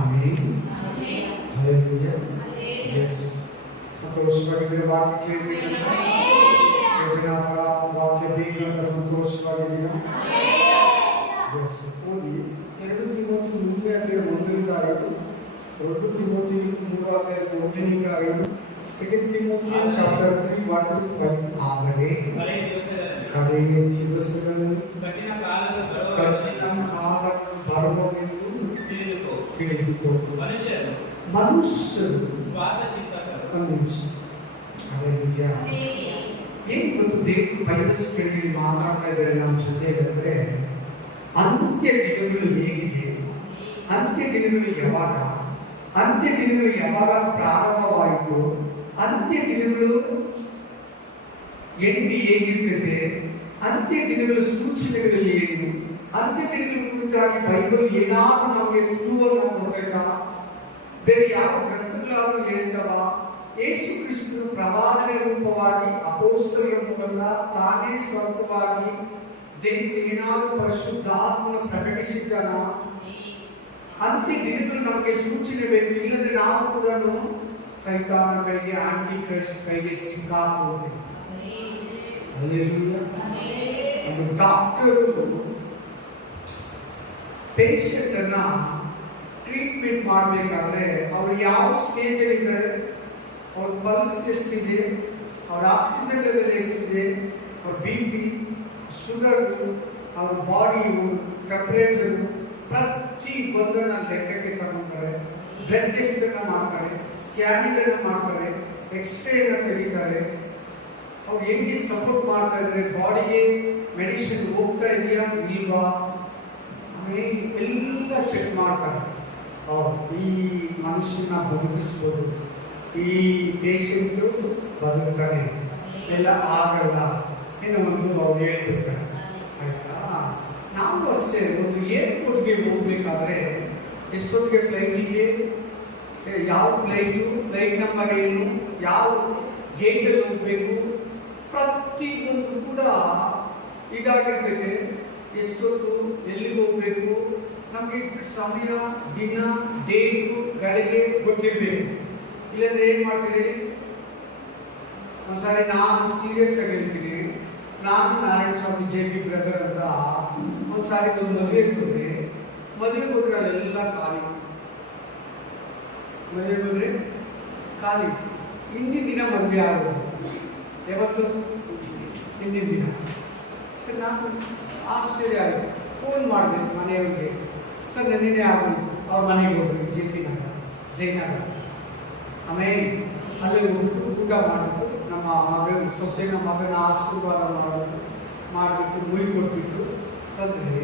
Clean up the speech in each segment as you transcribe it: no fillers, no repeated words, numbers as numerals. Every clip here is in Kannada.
Amen. Hallelujah. Yes. ಸಂತೋಷವಾಗಿದ್ದರೆ ವಾಕ್ಯ ಕೇಳಬೇಕು. ಯಜಮಾನರ ವಾಕ್ಯ ಬೇಕಂತ ಸಂತೋಷವಾಗಿದ್ದೀರ. ಎಸ್. ಓದಿ 2 ತಿಮೋಥಿ 3:1-5, 2 ತಿಮೋಥಿ 3:1-5, 2 ತಿಮೋಥಿ ಚಾಪ್ಟರ್ 3 1-5. ಆದರೆ ಕಡೆಯ ದಿವಸಗಳಲ್ಲಿ ಕಠಿಣ ಕಾಲ ಬರುವುದೆಂದು ತಿಳಿದುಕೋ. ಮನುಷ್ಯರು ಏನು ಗೊತ್ತು, ದೇವರು ಬೈಬಲ್ ಸ್ಟಡಿಯಲ್ಲಿ ಮಾತಾಡ್ತಾ ಇದ್ದಾರೆ ನಮ್ಮ ಜೊತೆ ಅಂದರೆ ಅಂತ್ಯ ದಿನಗಳು ಹೇಗಿದೆ, ಅಂತ್ಯ ದಿನಗಳು ಯಾವಾಗ, ಅಂತ್ಯ ದಿನಗಳು ಯಾವಾಗ ಪ್ರಾರಂಭವಾಯಿತು, ಅಂತ್ಯ ದಿನಗಳು ಎಂಡಿ ಹೇಗಿರ್ತದೆ, ಅಂತ್ಯ ದಿನಗಳ ಸೂಚನೆಗಳು ಏನು, ಅಂತ್ಯ ದಿನಗಳ ಕುರಿತಾಗಿ ಬೈಬಲ್ ಏನಾದರೂ ನಮಗೆ ಕ್ಲೂವನ್ನು ಕೊಡ್ತಾ, ಬೇರೆ ಯಾವ ಗ್ರಂಥಗಳಾದರೂ ಹೇಳ್ತವ, ಯೇಸು ಕ್ರಿಸ್ತನು ಪ್ರವಾದನೆ ರೂಪವಾಗಿ ಅಪೊಸ್ತಲರ ಮೂಲಕ ತಾನೇ ಸ್ವಂತವಾಗಿ ದೇವರು ಏನಾದರೂ ಪರಿಶುದ್ಧಾತ್ಮನ ಪ್ರಕಟಿಸಿದ್ದಾನ. ಅಂತ್ಯ ದಿನಗಳು ನಮಗೆ ಸೂಚನೆ ಬೇಕು, ಇಲ್ಲದೆ ನಾವು ಕೂಡ ಸೈತಾನ ಕೈಗೆ, ಆಂಟಿ ಕ್ರೈಸ್ಟ್ ಕೈಗೆ ಸಿಕ್ಕಾಕೋದು. ಒಂದು ಡಾಕ್ಟರು ಪೇಷಂಟ್ ಅನ್ನ ಟ್ರೀಟ್ಮೆಂಟ್ ಮಾಡಬೇಕಾದ್ರೆ ಅವರು ಯಾವ ಸ್ಟೇಜ್ ಅಲ್ಲಿ ಇದ್ದಾರೆ, ಅವ್ರ ಪಲ್ಸ್ ಎಷ್ಟಿದೆ, ಅವ್ರ ಆಕ್ಸಿಜನ್ ಲೆವೆಲ್ ಎಷ್ಟಿದೆ, ಅವ್ರ BP, ಶುಗರ್, ಅವ್ರ ಬಾಡಿ ಟೆಂಪರೇಚರ್ ಪ್ರತಿ ಒಂದನ್ನ ಲೆಕ್ಕಕ್ಕೆ ತಗೊಂತಾರೆ. ಬ್ಲಡ್ ಟೆಸ್ಟ್ ಅನ್ನ ಮಾಡ್ತಾರೆ, ಸ್ಕ್ಯಾನಿಂಗ್ ಅನ್ನ ಮಾಡ್ತಾರೆ, ಎಕ್ಸ್ರೇ ಅನ್ನ ತೆಗಿತಾರೆ. ಅವ್ರು ಹೆಂಗೆ ಸಪೋರ್ಟ್ ಮಾಡ್ತಾ ಇದ್ದಾರೆ, ಬಾಡಿಗೆ ಮೆಡಿಸಿನ್ ಹೋಗ್ತಾ ಇದೆಯಾ ಇಲ್ವಾ, ಆಮೇಲೆ ಎಲ್ಲ ಚೆಕ್ ಮಾಡ್ತಾರೆ. ಈ ಮನುಷ್ಯನ ಬದುಕಿಸ್ಬೋದು, ಈ ಪೇಷಂಟು ಬದುಕ್ತಾನೆ, ಎಲ್ಲ ಆಗಲ್ಲ ಏನೋ ಒಂದು ಅವ್ರು ಹೇಳ್ಬಿಡ್ತಾರೆ. ಆಯ್ತಾ? ನಾವು ಅಷ್ಟೇ ಒಂದು ಏರ್ಪೋರ್ಟ್ಗೆ ಹೋಗ್ಬೇಕಾದ್ರೆ ಎಷ್ಟೊತ್ತಿಗೆ ಫ್ಲೈಟಿಗೆ, ಯಾವ ಫ್ಲೈಟು, ಫ್ಲೈಟ್ ನಂಬರ್ ಏನು, ಯಾವ ಗೇಟಲ್ಲಿ ಹೋಗ್ಬೇಕು, ಪ್ರತಿಯೊಂದು ಕೂಡ ಇದಾಗಿರ್ತದೆ. ಎಷ್ಟೊತ್ತು, ಎಲ್ಲಿಗೆ ಹೋಗ್ಬೇಕು, ನಮಗೆ ಸಮಯ, ದಿನ, ಡೇಟು, ಗಡಿಗೆ ಗೊತ್ತಿರಬೇಕು. ಇಲ್ಲಾಂದ್ರೆ ಏನು ಮಾಡ್ತೀರಿ, ಒಂದ್ಸಾರಿ ನಾನು ಸೀರಿಯಸ್ ಆಗಿ ಹೇಳ್ತೀನಿ, ನಾನು ನಾರಾಯಣ ಸ್ವಾಮಿ JP ಬ್ರದರ್ ಅಂತ ಒಂದ್ಸಾರಿ ಒಂದು ಮದುವೆಗೆ ಹೋದ್ರೆ ಅಲ್ಲೆಲ್ಲ ಖಾಲಿ. ಮದುವೆಗೆ ಹೋದ್ರೆ ಖಾಲಿ. ಹಿಂದಿನ ದಿನ ಮದುವೆ ಆಗೋದು, ಯಾವತ್ತು ಹಿಂದಿನ ದಿನ. ಸರ್ ನಾನು ಆಶ್ಚರ್ಯ ಆಯಿತು, ಫೋನ್ ಮಾಡಿದೆ ಮನೆಯವ್ರಿಗೆ, ಸರ್ ನೆನ್ನೆನೇ ಆಗೋಯಿತು. ಅವ್ರ ಮನೆಗೆ ಹೋದ್ವಿ, JP ನಗರ, ಜಯನಗರ. ಆಮೇಲೆ ಅಲ್ಲಿ ಹೋಗ್ಬಿಟ್ಟು ಊಟ ಮಾಡಿಬಿಟ್ಟು ನಮ್ಮ ಮಗನ ಸೊಸೆ, ನಮ್ಮ ಮಗನ ಆಶೀರ್ವಾದ ಮಾಡಿಬಿಟ್ಟು ಮುಯಿ ಕೊಟ್ಬಿಟ್ಟು ಬಂದರೆ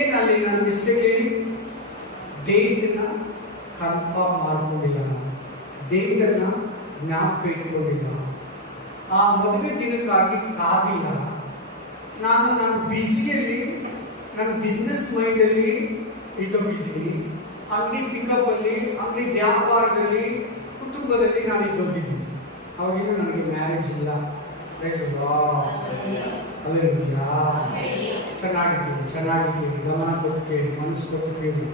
ಏನಲ್ಲಿ ನನ್ನ ಮಿಸ್ಟೇಕ್ ಹೇಳಿ, ಡೇಟನ್ನ ಕನ್ಫರ್ಮ್ ಮಾಡ್ಕೊಂಡಿಲ್ಲ, ನಾನು ಡೇಟನ್ನು ಜ್ಞಾಪಕ ಇಟ್ಕೊಂಡಿಲ್ಲ, ಆ ಮದುವೆ ದಿನಕ್ಕಾಗಿ ಕಾದಿಲ್ಲ. ನಾನು ಬ್ಯುಸಿಯಲ್ಲಿ, ನನ್ನ ಬಿಸ್ನೆಸ್ ಮೈಂಡಲ್ಲಿ ಇದ್ದೋಗಿದ್ದೀನಿ. ಅಂಗಡಿ ಪಿಕಪ್ಪಲ್ಲಿ, ಅಂಗಡಿ ವ್ಯಾಪಾರದಲ್ಲಿ, ಕುಟುಂಬದಲ್ಲಿ ನಾನು ಇದ್ದೋಗಿದ್ದೀನಿ. ಅವಾಗಿಗೂ ನನಗೆ ಮ್ಯಾರೇಜ್ ಇಲ್ಲ. ಚೆನ್ನಾಗಿದ್ದೀವಿ, ಗಮನ ಕೊಟ್ಟು ಕೇಳಿ, ಮನಸ್ಸು ಕೊಟ್ಟು ಕೇಳಿ.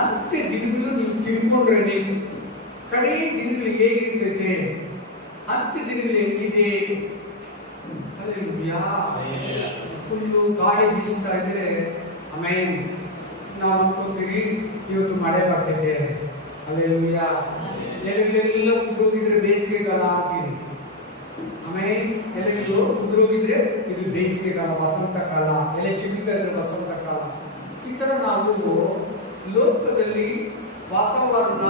ಅಂತ್ಯ ದಿನಗಳು ನೀವು ತಿಳ್ಕೊಂಡ್ರೆ ಕಡೆ ದಿನಗಳು ಹೇಗಿರ್ತೈತೆ, ಅಂತ್ಯ ದಿನಗಳು ಹೇಗಿದೆ. ಫುಲ್ಲು ಗಾಳಿ ಬೀಸ್ತಾ ಇದ್ರೆ ಆಮೇಲೆ ನಾವು ಅನ್ಕೋತೀವಿ ಇವತ್ತು ಮಳೆ ಬರ್ತಿದೆ. ಅಲ್ಲೆಲ್ಲ ಎಲೆಗಳೆಲ್ಲ ಉದ್ರೋಗಿದ್ರೆ ಬೇಸಿಗೆಗಾಲ ಅಂತೀವಿ. ಆಮೇಲೆ ಎಲೆಗಳು ಉದ್ರೋಗಿದ್ರೆ ಇದು ಬೇಸಿಗೆಗಾಲ, ವಸಂತ ಕಾಲ. ಎಲೆ ಚಿಕ್ಕ ವಸಂತ ಕಾಲ. ಈ ಥರ ನಾವು ಲೋಕದಲ್ಲಿ ವಾತಾವರಣ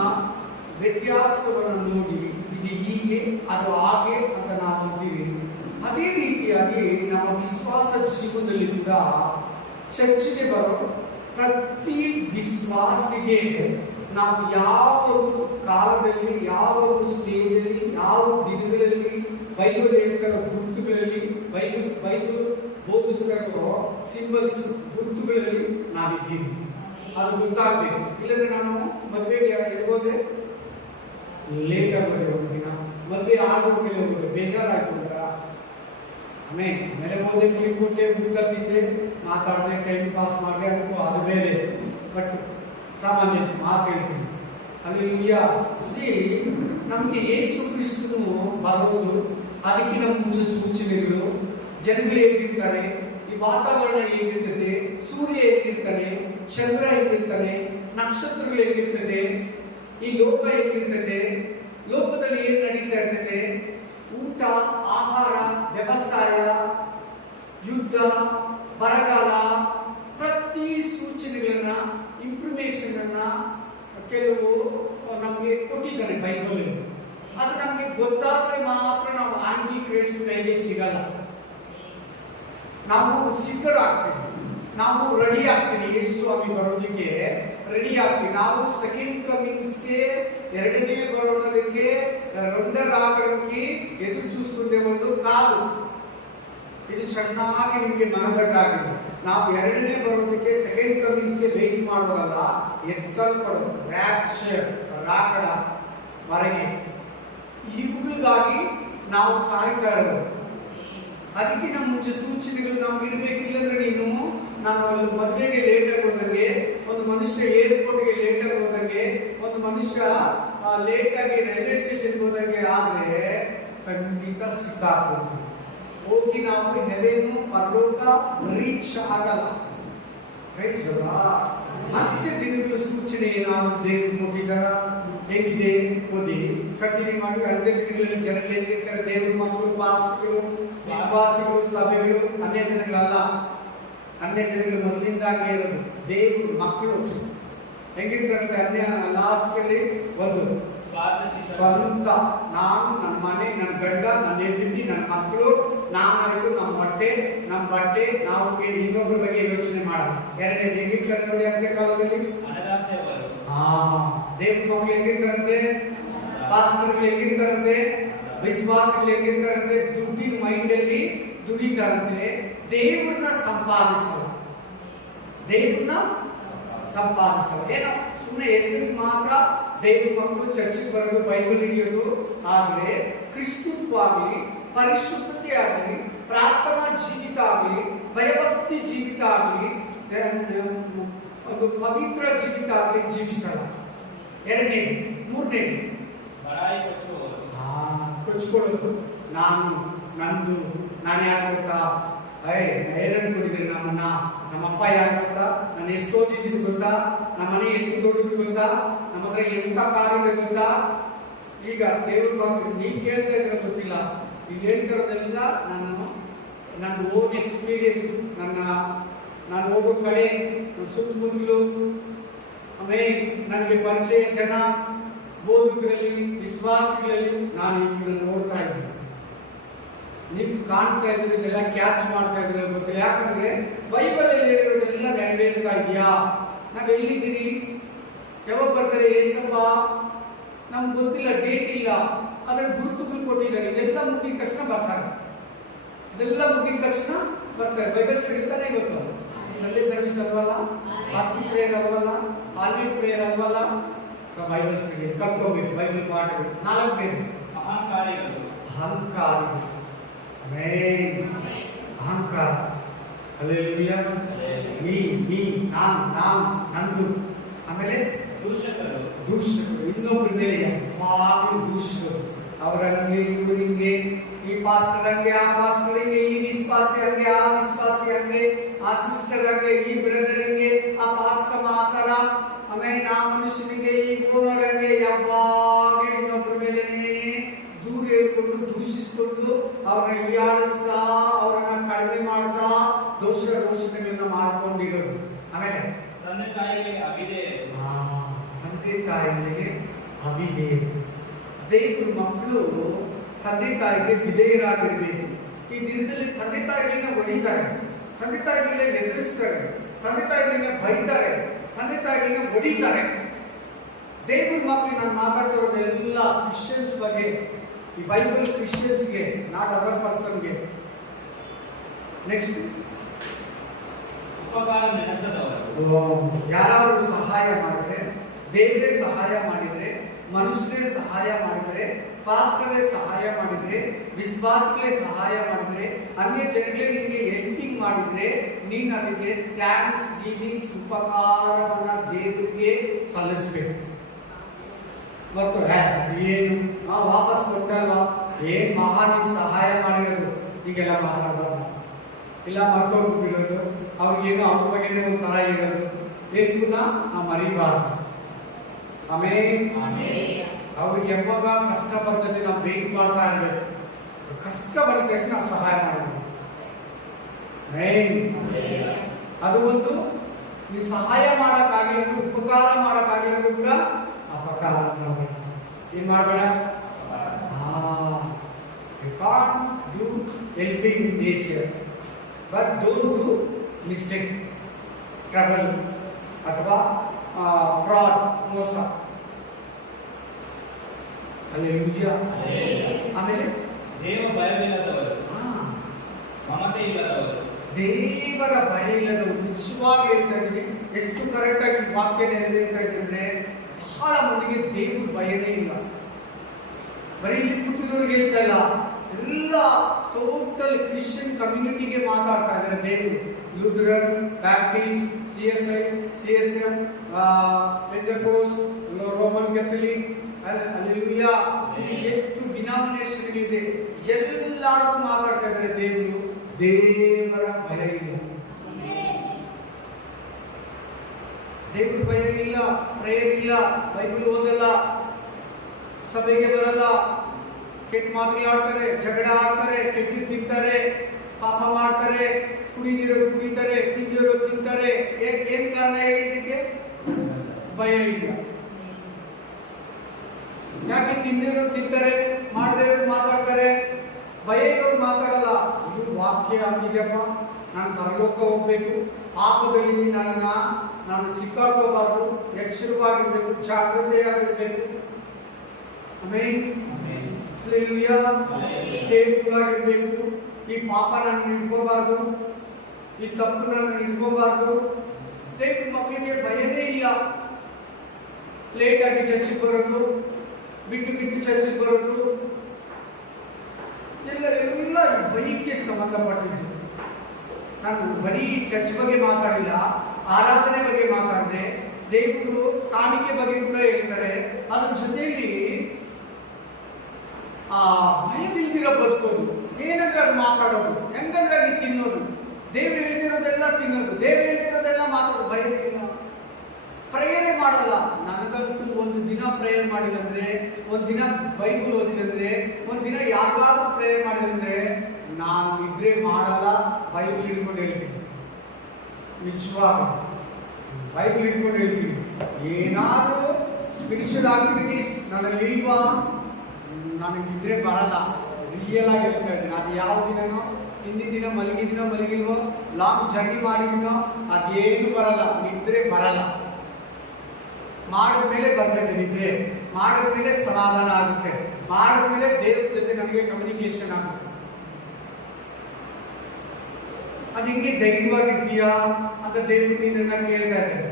ವ್ಯತ್ಯಾಸವನ್ನು ನೋಡಿ ಇದು ಹೀಗೆ, ಅದು ಹಾಗೆ ಅಂತ ನಾವು ಅಂತೀವಿ. ಅದೇ ರೀತಿಯಾಗಿ ನಮ್ಮ ವಿಶ್ವಾಸ ಜೀವನದಲ್ಲಿ ಕೂಡ ಚರ್ಚೆಗೆ ಬರೋ ಪ್ರತಿ ವಿಶ್ವಾಸಿಗೆ ನಾವು ಯಾವ ಕಾಲದಲ್ಲಿ, ಯಾವ ಸ್ಟೇಜಲ್ಲಿ, ಯಾವ ದಿನಗಳಲ್ಲಿ ಬೈಬಲ್ ಹೇಳ್ತಾರೋ ಗುರುತುಗಳಲ್ಲಿ, ಬೈಬಲ್ ಬೋಧಿಸ್ತಾ ಇರೋ ಸಿಂಬಲ್ಸ್ ಗುರುತುಗಳಲ್ಲಿ ನಾವಿದ್ದೀವಿ. ಅದು ಗೊತ್ತಾಗಬೇಕು. ಇಲ್ಲಂದ್ರೆ ನಾನು ಮದುವೆಗೆ ಇರ್ಬೋದೆ ಲೇಟ್ ಆಗೋದೆ, ಒಂದು ದಿನ ಮದುವೆ ಆಗೋಗ್ಮೇಲೆ ಹೋಗೋದು ಬೇಜಾರಾಗ್ಬಿಡ್ತಾರ. ಆಮೇಲೆ ಹೋದೆ ಮುಗಿಕೊಟ್ಟೆ ಊಟ ತಿಂದೆ ಮಾತಾಡದೆ ಟೈಮ್ ಪಾಸ್ ಮಾಡಿದೆ ಅದಕ್ಕೂ ಅದು ಬೇರೆ. ಬಟ್ ಸಾಮಾನ್ಯ ಮಾತು ಹೇಳ್ತೀನಿ. ಅಲ್ಲೆಲೂಯ್ಯ. ಇಲ್ಲಿ ನಮಗೆ ಯೇಸು ಕ್ರಿಸ್ತನು ಬರೋದು ಅದಕ್ಕಿಂತ ಮುಂಚೆ ಸೂಚನೆಗಳು, ಜನಗಳು ಹೇಗಿರ್ತಾರೆ, ಈ ವಾತಾವರಣ ಹೇಗಿರ್ತದೆ, ಸೂರ್ಯ ಹೇಗಿರ್ತಾನೆ, ಚಂದ್ರ ಹೇಗಿರ್ತಾನೆ, ನಕ್ಷತ್ರಗಳು ಹೇಗಿರ್ತದೆ, ಈ ಲೋಕ ಹೇಗಿರ್ತದೆ, ಲೋಕದಲ್ಲಿ ಏನು ನಡೀತಾ ಇರ್ತದೆ, ಊಟ, ಆಹಾರ, ವ್ಯವಸಾಯ, ಯುದ್ಧ, ಬರಗಾಲ, ಪ್ರತಿ ಸೂಚನೆಗಳನ್ನ, ಇನ್ಫಾರ್ಮೇಶನ್ ಅನ್ನ ಕೆಲವು ನಮಗೆ ಕೊಟ್ಟಿದ್ದಾನೆ ಬೈಬಲ್. ಅದು ನಮಗೆ ಗೊತ್ತಾದ್ರೆ ಮಾತ್ರ ನಾವು ಆಂಟಿ ಕ್ರೈಸ್ಟ್ ಕೈಗೆ ಸಿಗಲ್ಲ. ನಾವು ಸಿದ್ಧರಾಗ್ತೀವಿ, ನಾವು ರೆಡಿ ಆಗ್ತೀವಿ. ಯೇಸು ಸ್ವಾಮಿ ಬರೋದಕ್ಕೆ ರೆಡಿ ಆಗ್ತೀವಿ. ನಾವು ಸೆಕೆಂಡ್ ಕಮಿಂಗ್ಸ್ಗೆ, ಎರಡನೇ ಬರೋದಕ್ಕೆ, రెండో రాకడానికి ఎదురు చూస్తుండే ಒಂದು ಕಾದು. ಇದು ಚೆನ್ನಾಗಿ ನಿಮಗೆ ಮನದಟ್ಟಾಗಿದೆ. ನಾವು ಎರಡನೇ ಬರೋದಕ್ಕೆ, ಸೆಕೆಂಡ್ ಕಮಿಂಗ್ಸ್ಗೆ ವೇಟ್ ಮಾಡೋದಲ್ಲ, ಎತ್ತಲ್ಪಡೋದು, ರ್ಯಾಪ್ಚರ್, ರಾಕಡ ಹೊರಗೆ, ಇವುಗಳಿಗಾಗಿ ನಾವು ಕಾಯ್ತಾ ಇರೋದು. ಅದಕ್ಕಿಂತ ಮುಂಚೆ ಸೂಚನೆಗಳು ನಾವು ಇರಬೇಕಿಲ್ಲದ್ರೆ ನಾನು ಅಲ್ಲಿ ಮದುವೆಗೆ ಲೇಟ್ ಆಗಿ ಹೋದಂಗೆ, ಒಂದು ಮನುಷ್ಯ ಏರ್ಪೋರ್ಟ್ಗೆ ಲೇಟ್ ಆಗಿ ಹೋದಂಗೆ, ಒಂದು ಮನುಷ್ಯ ಲೇಟ್ ಆಗಿ ರೈಲ್ವೆ ಸ್ಟೇಷನ್ಗೆ ಹೋದಂಗೆ ಆದ್ರೆ ಖಂಡಿತ ಸಿಕ್ಕಾಗ್ಬೋದು. ಹೋಗಿ ನಾವು ಹೆವೆನು ಪರಲೋಕ ರೀಚ್ ಆಗಲ್ಲ. ಮತ್ತೆ ದಿನಗಳ ಸೂಚನೆ ಏನಾದ್ರು ದೇವರು ಕೊಟ್ಟಿದ್ದಾರ, ಹೇಗಿದೆ ಓದಿ ಕಂಟಿನ್ಯೂ ಮಾಡಿ. ಅಂತ್ಯ ದಿನಗಳಲ್ಲಿ ಜನಗಳು ಹೇಗಿರ್ತಾರೆ, ದೇವರು ಮಕ್ಕಳು, ಪಾಸ್ಟರ್ಗಳು, ವಿಶ್ವಾಸಿಗಳು, ಸಭೆಗಳು, ಅನ್ಯ ಜನಗಳಲ್ಲ. ಅನ್ಯ ಜನಗಳು ಮೊದಲಿಂದಾಗೆ ಇರೋದು, ದೇವರು ಮಕ್ಕಳು ಹೆಂಗಿರ್ತಾರಂತೆ ಅನ್ಯ ಲಾಸ್ಟ್ ಅಲ್ಲಿ ಒಂದು ಸ್ವಂತ, ನಾನು, ನನ್ನ ಮನೆ, ನನ್ನ ಗಂಡ, ನನ್ನ ಹೆಂಡತಿ, ನನ್ನ ಮಕ್ಕಳು, ನಾನಾಯ್ತು, ನಮ್ಮ ಬಟ್ಟೆ, ನಾವು ಇನ್ನೊಬ್ಬರ ಬಗ್ಗೆ ಯೋಚನೆ ಮಾಡಲ್ಲ. ಎರಡನೇದು ಹೆಂಗಿರ್ತಾರೆ ನೋಡಿ ಅಂತ್ಯ ಕಾಲದಲ್ಲಿ, ದೇವ್ರ ಮಕ್ಕಳು ಹೆಂಗಿರ್ತಾರಂತೆ, ಪಾಸ್ಟರ್ಗಳು ಹೆಂಗಿರ್ತಾರಂತೆ, ವಿಶ್ವಾಸಿಗಳು ಹೆಂಗಿರ್ತಾರಂತೆ, ದುಡ್ಡಿನ ಮೈಂಡ್ ಅಲ್ಲಿ ದುಡಿತಾರಂತೆ. ದೇವ್ರನ್ನ ಸಂಪಾದಿಸೋದು ಏನೋ ಸುಮ್ಮನೆ ಹೆಸರು ಮಾತ್ರ ದೇವ್ರ ಮಕ್ಕಳು ಚರ್ಚಿಗೆ ಬರೋದು, ಬೈಬಲ್ ಹಿಡಿಯೋದು. ಆದರೆ ಕ್ರಿಸ್ತತ್ವ ಆಗಲಿ, ಪರಿಶುದ್ಧತೆ ಆಗಲಿ, ಪ್ರಾರ್ಥನಾ ಜೀವಿತ ಆಗಲಿ, ಭಯಭಕ್ತಿ ಜೀವಿತ ಆಗಲಿ, ಒಂದು ಪವಿತ್ರ ಜೀವಿತ ಆಗಲಿ ಜೀವಿಸಲ್ಲ. ಎರಡನೇದು. ಮೂರನೇದು ಕೊಚ್ಕೊಳ್ಳೋದು, ನಂದು, ನಾನು ಯಾರು ಗೊತ್ತಾ, ಐರನ್ ಕೊಟ್ಟಿದ್ದೀನಿ ನಮ್ಮನ್ನ, ನಮ್ಮಪ್ಪ ಯಾರು ಗೊತ್ತಾ, ನಾನು ಎಷ್ಟು ಓದಿದ್ದೀನಿ ಗೊತ್ತಾ, ನಮ್ಮ ಮನೆ ಎಷ್ಟು ದೊಡ್ಡದು ಗೊತ್ತಾ, ನಮ್ಮ ಹತ್ರ ಎಂತ ಕಾರಿದೆ ಗೊತ್ತಾ. ಈಗ ದೇವ್ರ ಮಕ್ಕಳು ನೀನ್ ಕೇಳ್ತಾ ಇದ್ರೆ ಗೊತ್ತಿಲ್ಲ, ನೀವು ಹೇಳ್ತಿರೋದೆಲ್ಲ ನನ್ನ ಓನ್ ಎಕ್ಸ್ಪೀರಿಯನ್ಸ್, ನಾನು ಹೋಗೋ ಕಡೆ, ಸುತ್ತಮುತ್ತಲು, ಆಮೇಲೆ ನನಗೆ ಪರಿಚಯ ಜನ, ಬೋಧಕರಲ್ಲಿ, ವಿಶ್ವಾಸಿಗಳಲ್ಲಿ ನಾನು ಈಗ ನೋಡ್ತಾ ಇದ್ದೀನಿ. ನೀವು ಕಾಣ್ತಾ ಇದ್ರೆ ಇದೆಲ್ಲ ಕ್ಯಾಚ್ ಮಾಡ್ತಾ ಇದ್ರೆ ಗೊತ್ತಿಲ್ಲ. ಯಾಕಂದ್ರೆ ಬೈಬಲ್ ಅಲ್ಲಿ ಹೇಳಿರೋದೆಲ್ಲ ನೆರವೇರ್ತಾ ಇದೆಯಾ, ನಾವ್ ಎಲ್ಲಿದ್ದೀರಿ, ಯಾವಾಗ ಬರ್ತಾರೆ ಏಸಪ್ಪ ನಮ್ಗೆ ಗೊತ್ತಿಲ್ಲ, ಡೇಟ್ ಇಲ್ಲ, ಅದ್ರ ಗುರುತುಗಳು ಕೊಟ್ಟಿದ್ದಾರೆ. ಇದೆಲ್ಲ ಮುಗಿದ ತಕ್ಷಣ ಬರ್ತಾರೆ, ಬೈಬಲ್ ಸ್ಟಡಿ ತಾನೇ ಗೊತ್ತು. ಸಂಡೇ ಸರ್ವಿಸ್ ಅಲ್ವಲ್ಲ, ಫಾಸ್ಟಿಂಗ್ ಪ್ರೇಯರ್ ಅಲ್ವಲ್ಲ, ಆನ್ಲೈನ್ ಪ್ರೇಯರ್ ಅಲ್ವಲ್ಲ, ಬೈಬಲ್ ಸ್ಟಡಿ ಕಲ್ತ್ಕೋಬೇಕು. ಬೈಬಲ್ ಪಾಠಗಳು. ನಾಲ್ಕನೇದು ಅಹಂಕಾರಿಗಳು. ಅಹಂಕಾರ. ಹಲ್ಲೆಲೂಯಾ. ನಾನು ನಂದು. ಆಮೇಲೆ ದೂಷಕರು, ಇನ್ನೊಬ್ಬರ ಮೇಲೆ ಯಾವಾಗಲೂ ದೂಷಿಸೋರು. ಅವರಂಗೆ, ಇವರಿಂಗೆ, ಈ ಪಾಸ್ಟರ್ ಹಂಗೆ, ಆ ಪಾಸ್ಟರ್ ಹಂಗೆ, ಈ ವಿಶ್ವಾಸಿ ಹಂಗೆ, ಆ ವಿಶ್ವಾಸಿ ಹಂಗೆ, ಆ ಸಿಸ್ಟರ್ ಹಂಗೆ, ಈ ಬ್ರದರ್ ಹಂಗೆ, ಆ ಪಾಸ್ಟರ್ ಮಾತರ, ಆಮೇಲೆ ಆ ಮನುಷ್ಯನಿಗೆ, ಈ ಓನರ್ ಹಂಗೆ, ಯಾವಾಗಲೂ ಇನ್ನೊಬ್ಬರ ಮೇಲೆ ದೂರ ಹೇಳ್ಕೊಂಡು, ದೂಷಿಸಿಕೊಂಡು, ಅವ್ರನ್ನ ಹೀಯಾಳಿಸ್ತಾ, ಅವ್ರನ್ನ ಕಡಿಮೆ ಮಾಡ್ತಾ, ದೋಷಗಳನ್ನ ಮಾಡ್ಕೊಂಡಿರೋದು. ಆಮೇಲೆ ತಂದೆ ತಾಯಿಗಳಿಗೆ ಅವಿಧೇಯ. ದೇವ್ರ ಮಕ್ಕಳು ತಂದೆ ತಾಯಿಗೆ ವಿಧೇಯರಾಗಿರ್ಬೇಕು. ಈ ದಿನದಲ್ಲಿ ತಂದೆ ತಾಯಿಗಳನ್ನ ಹೊಡಿತಾರೆ, ತಂದೆ ತಾಯಿಗಳನ್ನ ಎದುರಿಸ್ತಾರೆ, ತಂದೆ ತಾಯಿಗಳನ್ನ ಬೈತಾರೆ, ತಂದೆ ತಾಯಿಗಳನ್ನ ಹೊಡಿತಾರೆ. ದೇವ್ರ ಮಕ್ಕಳು ನಾನು ಮಾತಾಡ್ತಿರೋದೆಲ್ಲ ಕ್ರಿಶ್ಚಿಯನ್ಸ್ ಬಗ್ಗೆ. ಈ ಬೈಬಲ್ ಕ್ರಿಶ್ಚಿಯನ್ಸ್ಗೆ, ನಾಟ್ ಅದರ್ ಪರ್ಸನ್ಗೆ. ನೆಕ್ಸ್ಟ್, ಯಾರಾದರೂ ಸಹಾಯ ಮಾಡಿದ್ರೆ, ದೇವರೇ ಸಹಾಯ ಮಾಡಿದರೆ, ಮನುಷ್ಯರೇ ಸಹಾಯ ಮಾಡಿದರೆ, ಪಾಸ್ಟರೇ ಸಹಾಯ ಮಾಡಿದರೆ, ವಿಶ್ವಾಸಗಳೇ ಸಹಾಯ ಮಾಡಿದರೆ, ಅನ್ಯ ಜನಗಳೇ ನಿನಗೆ ಹೆಲ್ಪಿಂಗ್ ಮಾಡಿದ್ರೆ ನೀನು ಅದಕ್ಕೆ ಥ್ಯಾಂಕ್ಸ್ ಗಿವಿಂಗ್ಸ್ ಉಪಕಾರವನ್ನ ದೇವರಿಗೆ ಸಲ್ಲಿಸಬೇಕು. ಮತ್ತು ಏನು ನಾವು ವಾಪಸ್ ಕೊಟ್ಟಲ್ವಾ, ಏನ್ ಮಹಾ ನೀನು ಸಹಾಯ ಮಾಡಿರೋದು ಹೀಗೆಲ್ಲ ಮಾತಾಡಬಾರ್ದು. ಇಲ್ಲ ಮತ್ತೊಬ್ಬರು ಬಿಡೋದು, ಅವ್ರಿಗೇನು ಅವ್ರ ಬಗ್ಗೆ ಒಂಥರ ಇರೋದು ಏನು ನಾವು ಮರಿಬಾರ್ದು. ಆಮೇಲೆ ಅವ್ರಿಗೆ ಯಾವಾಗ ಕಷ್ಟ ಬರ್ತದೆ ನಾವು ವೇಟ್ ಮಾಡ್ತಾ ಇರ್ಬೇಕು. ಕಷ್ಟ ಬಂದ ತಕ್ಷಣ ನಾವು ಸಹಾಯ ಮಾಡಬೇಕು. ಅದು ಒಂದು ನೀವು ಸಹಾಯ ಮಾಡೋಕ್ಕಾಗಿಲ್ಲ, ಉಪಕಾರ ಮಾಡೋಕ್ಕಾಗಿಲ್ಲ ಕೂಡ ಅಪಕಾರ ಏನ್ ಮಾಡಬೇಡ. You can't do helping nature, but don't do mistake, trouble ಅಥವಾ fraud, ಮೋಸ. Hallelujah. ಆಮೇಲೆ ದೇವ ಭಯವಿಲ್ಲದವರು, ಮಮತೆ ಇಲ್ಲದವರು. ದೇವರ ಭಯ ಇಲ್ಲದವರು ನಿಜವಾಗಿ ಹೇಳ್ತಾ ಇದ್ದೀವಿ. ಎಷ್ಟು ಕರೆಕ್ಟ್ ಆಗಿ ವಾಕ್ಯ ಹೇಳ್ತಾ ಇದ್ದಂದ್ರೆ ಬಹಳ ಮಂದಿಗೆ ದೇವ್ರ ಭಯನೇ ಇಲ್ಲ. ಬರೀ ಇಲ್ಲಿ ಕೂತಿರೋರಿಗೆ ಹೇಳ್ತಾ ಇಲ್ಲ, ಎಲ್ಲ ಟೋಟಲ್ ಕ್ರಿಶ್ಚಿಯನ್ ಕಮ್ಯುನಿಟಿಗೆ ಮಾತಾಡ್ತಾ ಇದ್ದಾರೆ ದೇವರು. Lutheran, Baptist, CSI, CSM, Pentecost, Roman Catholic, hallelujah, ಎಷ್ಟು ಡಿನಾಮಿನೇಷನ್ ಇದೆ, ಎಲ್ಲರೂ ಮಾತಾಡ್ತಾ ಇದ್ದಾರೆ ದೇವರು. ದೇವರ ಭಯ ಇಲ್ಲ, ದೇವ್ರ ಭಯ ಇಲ್ಲ, ಪ್ರೇಯರ್ ಇಲ್ಲ, ಬೈಬಲ್ ಓದಲ್ಲ, ಸಭೆಗೆ ಬರಲ್ಲ, ಕೆಟ್ಟ ಮಾತು ಆಡ್ತಾರೆ, ಜಗಳ ಆಡ್ತಾರೆ, ಕೆಟ್ಟ ತಿಂತಾರೆ, ಪಾಪ ಮಾಡ್ತಾರೆ, ಕುಡಿದಿರೋರು ಕುಡಿತಾರೆ, ತಿಂದಿರೋರು ತಿಂತಾರೆ. ಏನ್ ಕಾರಣ ಇದಕ್ಕೆ? ಭಯ ಇಲ್ಲ. ಯಾಕೆ ತಿಂದಿರೋರು ತಿಂತಾರೆ, ಮಾಡದಿರೋರು ಮಾತಾಡ್ತಾರೆ, ಭಯ ಇರೋರು ಮಾತಾಡಲ್ಲ. ಇದು ವಾಕ್ಯ ಆಗಿದೆಯಪ್ಪ, ನಾನು ಪರಲೋಕ ಹೋಗ್ಬೇಕು, ಪಾಪದಲ್ಲಿ ನಾನು ಸಿಕ್ಕಾಕೋಬಾರ್ದು, ಎಚ್ಚರವಾಗಿರ್ಬೇಕು, ಜಾಗೃತೆಯಾಗಿರ್ಬೇಕು. ಆಮೇಲೆ ಕೇರ್ಫುಲ್ಲಾಗಿರ್ಬೇಕು. ಈ ಪಾಪ ನಾನು ಹಿಡ್ಕೋಬಾರ್ದು, ಈ ತಪ್ಪು ನಾನು ಹಿಡ್ಕೋಬಾರ್ದು. ದೇವ್ರ ಮಕ್ಕಳಿಗೆ ಭಯನೇ ಇಲ್ಲ. ಲೇಟಾಗಿ ಚರ್ಚಿಗೆ ಬರೋದು, ಬಿಟ್ಟು ಚರ್ಚಿಗೆ ಬರೋದು ಎಲ್ಲ ಭಯಕ್ಕೆ ಸಂಬಂಧಪಟ್ಟಿದ್ದು. ನಾನು ಬರೀ ಚರ್ಚ್ ಬಗ್ಗೆ ಮಾತಾಡಿಲ್ಲ, ಆರಾಧನೆ ಬಗ್ಗೆ ಮಾತಾಡಿದೆ. ದೇವರು ಕಾಣಿಕೆ ಬಗ್ಗೆ ಕೂಡ ಹೇಳ್ತಾರೆ. ಅದ್ರ ಜೊತೆಯಲ್ಲಿ ಭಯವಿಲ್ದಿರೋ ಬದುಕೋದು, ಏನಂದ್ರೆ ಅದು ಮಾತಾಡೋದು, ಹೆಂಗಂದ್ರೆ ಅದು ತಿನ್ನೋದು, ದೇವ್ರು ಹೇಳ್ದಿರೋದೆಲ್ಲ ತಿನ್ನೋದು, ದೇವ್ರು ಹೇಳ್ದಿರೋದೆಲ್ಲ ಮಾತಾಡೋದು. ಭಯವಿಲ್ಲ. ಪ್ರೇಯರೇ ಮಾಡಲ್ಲ. ನನಗಂತೂ ಒಂದು ದಿನ ಪ್ರೇಯರ್ ಮಾಡಿದಂದ್ರೆ, ಒಂದು ದಿನ ಬೈಬಲ್ ಓದಿದಂದ್ರೆ, ಒಂದು ದಿನ ಯಾರಿಗಾದ್ರೂ ಪ್ರೇಯರ್ ಮಾಡಿದಂದ್ರೆ ನಾನು ನಿದ್ರೆ ಮಾಡಲ್ಲ. ಬೈಬಲ್ ಹಿಡ್ಕೊಂಡು ಹೇಳ್ತೀನಿ, ನಿಜವಾಗ ಬೈಬಲ್ ಹಿಡ್ಕೊಂಡು ಹೇಳ್ತೀನಿ. ಏನಾದರೂ ಸ್ಪಿರಿಚುವಲ್ ಆಕ್ಟಿವಿಟೀಸ್ ನನ್ನಲ್ಲಿ ಇಲ್ವಾ, ನನಗೆ ನಿದ್ರೆ ಬರಲ್ಲ. ರಿಯಲ್ ಆಗಿ ಹೇಳ್ತಾ ಇದ್ದೀನಿ. ಅದು ಯಾವ ದಿನನೋ, ಹಿಂದಿನ ದಿನ ಮಲಗಿಲ್ವೋ, ಲಾಂಗ್ ಜರ್ನಿ ಮಾಡಿದಿನೋ, ಅದೇನು ಬರಲ್ಲ, ನಿದ್ರೆ ಬರಲ್ಲ. ಮಾಡಿದ್ಮೇಲೆ ಬರ್ತೈತೆ ನಿದ್ರೆ, ಮಾಡಿದ್ಮೇಲೆ ಸಮಾಧಾನ ಆಗುತ್ತೆ, ಮಾಡಿದ್ಮೇಲೆ ದೇವ್ರ ಜೊತೆ ನಮಗೆ ಕಮ್ಯುನಿಕೇಶನ್ ಆಗುತ್ತೆ. ಅದು ಹಿಂಗೆ ಧೈರ್ಯವಾಗಿರ್ತೀಯಾ ಅಂತ ದೇವ್ರು ನೀನನ್ನ ಕೇಳ್ತಾ ಇದ್ದಾರೆ.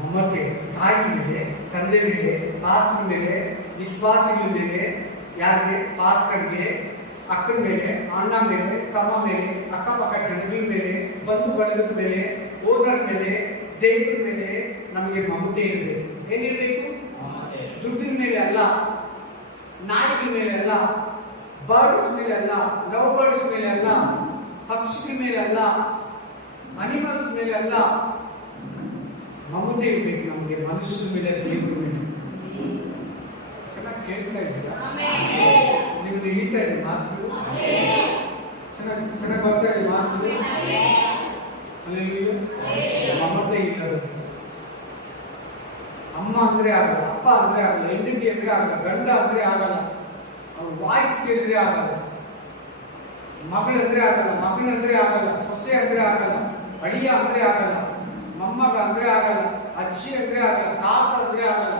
ಮಮತೆ ತಾಯಿ ಮೇಲೆ, ತಂದೆ ಮೇಲೆ, ಪಾಸ್ಟರ್ ಮೇಲೆ, ವಿಶ್ವಾಸಿಗಳ ಮೇಲೆ, ಯಾರಿಗೆ? ಪಾಸ್ಟರ್ಗೆ, ಅಕ್ಕನ ಮೇಲೆ, ಅಣ್ಣ ಮೇಲೆ, ತಮ್ಮ ಮೇಲೆ, ಅಕ್ಕಪಕ್ಕ ಜನಗಳ ಮೇಲೆ, ಬಂಧು ಬಳಗದ ಮೇಲೆ, ಓನರ್ ಮೇಲೆ, ದೇವರ ಮೇಲೆ ನಮಗೆ ಮಮತೆ ಇರಬೇಕು. ಏನಿರಬೇಕು? ದುಡ್ಡಿನ ಮೇಲೆ ಅಲ್ಲ, ನಾಯಿಗಳ ಮೇಲೆ ಅಲ್ಲ, ಬರ್ಡ್ಸ್ ಮೇಲೆ ಅಲ್ಲ, ಲವ್ ಬರ್ಡ್ಸ್ ಮೇಲೆ ಅಲ್ಲ, ಪಕ್ಷಿಗಳ ಮೇಲೆ ಅಲ್ಲ, ಅನಿಮಲ್ಸ್ ಮೇಲೆ ಅಲ್ಲ. ಮಮತೆ ಇರಬೇಕು ನಮಗೆ ಮನುಷ್ಯರ ಮೇಲೆ, ದೇವರ ಮೇಲೆ. ಚೆನ್ನಾಗಿ ಕೇಳ್ತಾ ಇದ್ದೀರಾ? ನೀವು ಹಿಡಿತಾ ಇದೆ ಮಾತು? ಚೆನ್ನಾಗಿ ಬರ್ತಾ ಇದೆ ಮಾತು? ಮಮತೆ ಇಲ್ಲದು. ಅಮ್ಮ ಅಂದ್ರೆ ಆಗಲ್ಲ, ಅಪ್ಪ ಅಂದ್ರೆ ಆಗಲ್ಲ, ಹೆಂಡತಿ ಅಂದ್ರೆ ಆಗಲ್ಲ, ಗಂಡ ಅಂದ್ರೆ ಆಗಲ್ಲ, ಅವ್ರ ವಾಯ್ಸ್ ಕೇಳಿದ್ರೆ ಆಗಲ್ಲ, ಮಗಳಂದ್ರೆ ಆಗಲ್ಲ, ಮಗನಂದ್ರೆ ಆಗಲ್ಲ, ಸೊಸೆ ಅಂದ್ರೆ ಆಗಲ್ಲ, ಅಳಿಯ ಅಂದ್ರೆ ಆಗಲ್ಲ, ಮೊಮ್ಮಗ ಅಂದ್ರೆ ಆಗಲ್ಲ, ಅಜ್ಜಿ ಅಂದ್ರೆ ಆಗಲ್ಲ, ತಾತ ಅಂದ್ರೆ ಆಗಲ್ಲ,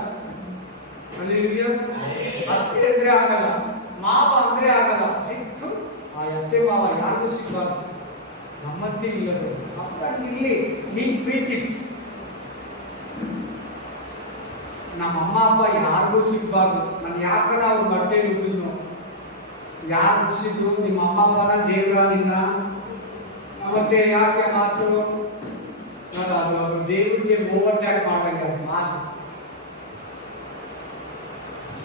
ಅತ್ತೆ ಅಂದ್ರೆ ಆಗಲ್ಲ, ಮಾವ ಅಂದ್ರೆ ಆಗಲ್ಲ. ಆಯ್ತು, ಆ ಅತ್ತೆ ಮಾವ ಯಾರಿಗೂ ಸಿಗಬಾರ್ದು. ನಮ್ಮತ್ತೆ ಇಲ್ಲದು. ಅಪ್ಪ ಇಲ್ಲಿ ನೀನ್ ಪ್ರೀತಿಸಿ. ನಮ್ಮ ಅಮ್ಮ ಅಪ್ಪ ಯಾರಿಗೂ ಸಿಗಬಾರ್ದು. ನಾನು ಯಾಕಂದ್ರೆ ಅವ್ರ ಬಟ್ಟೆ ಉಳಿದ್ರು ಯಾರು ಹುಟ್ಟಿಸಿದ್ರು? ನಿಮ್ಮ ಅಮ್ಮ ಅಪ್ಪನ, ದೇವರ, ನಿನ್ನ? ಮತ್ತೆ ಯಾಕೆ ಮಾತು ಅದು ದೇವರಿಗೆ ಓವರ್ಟ್ಯಾಕ್ ಮಾಡಂಗ ಮಾತು.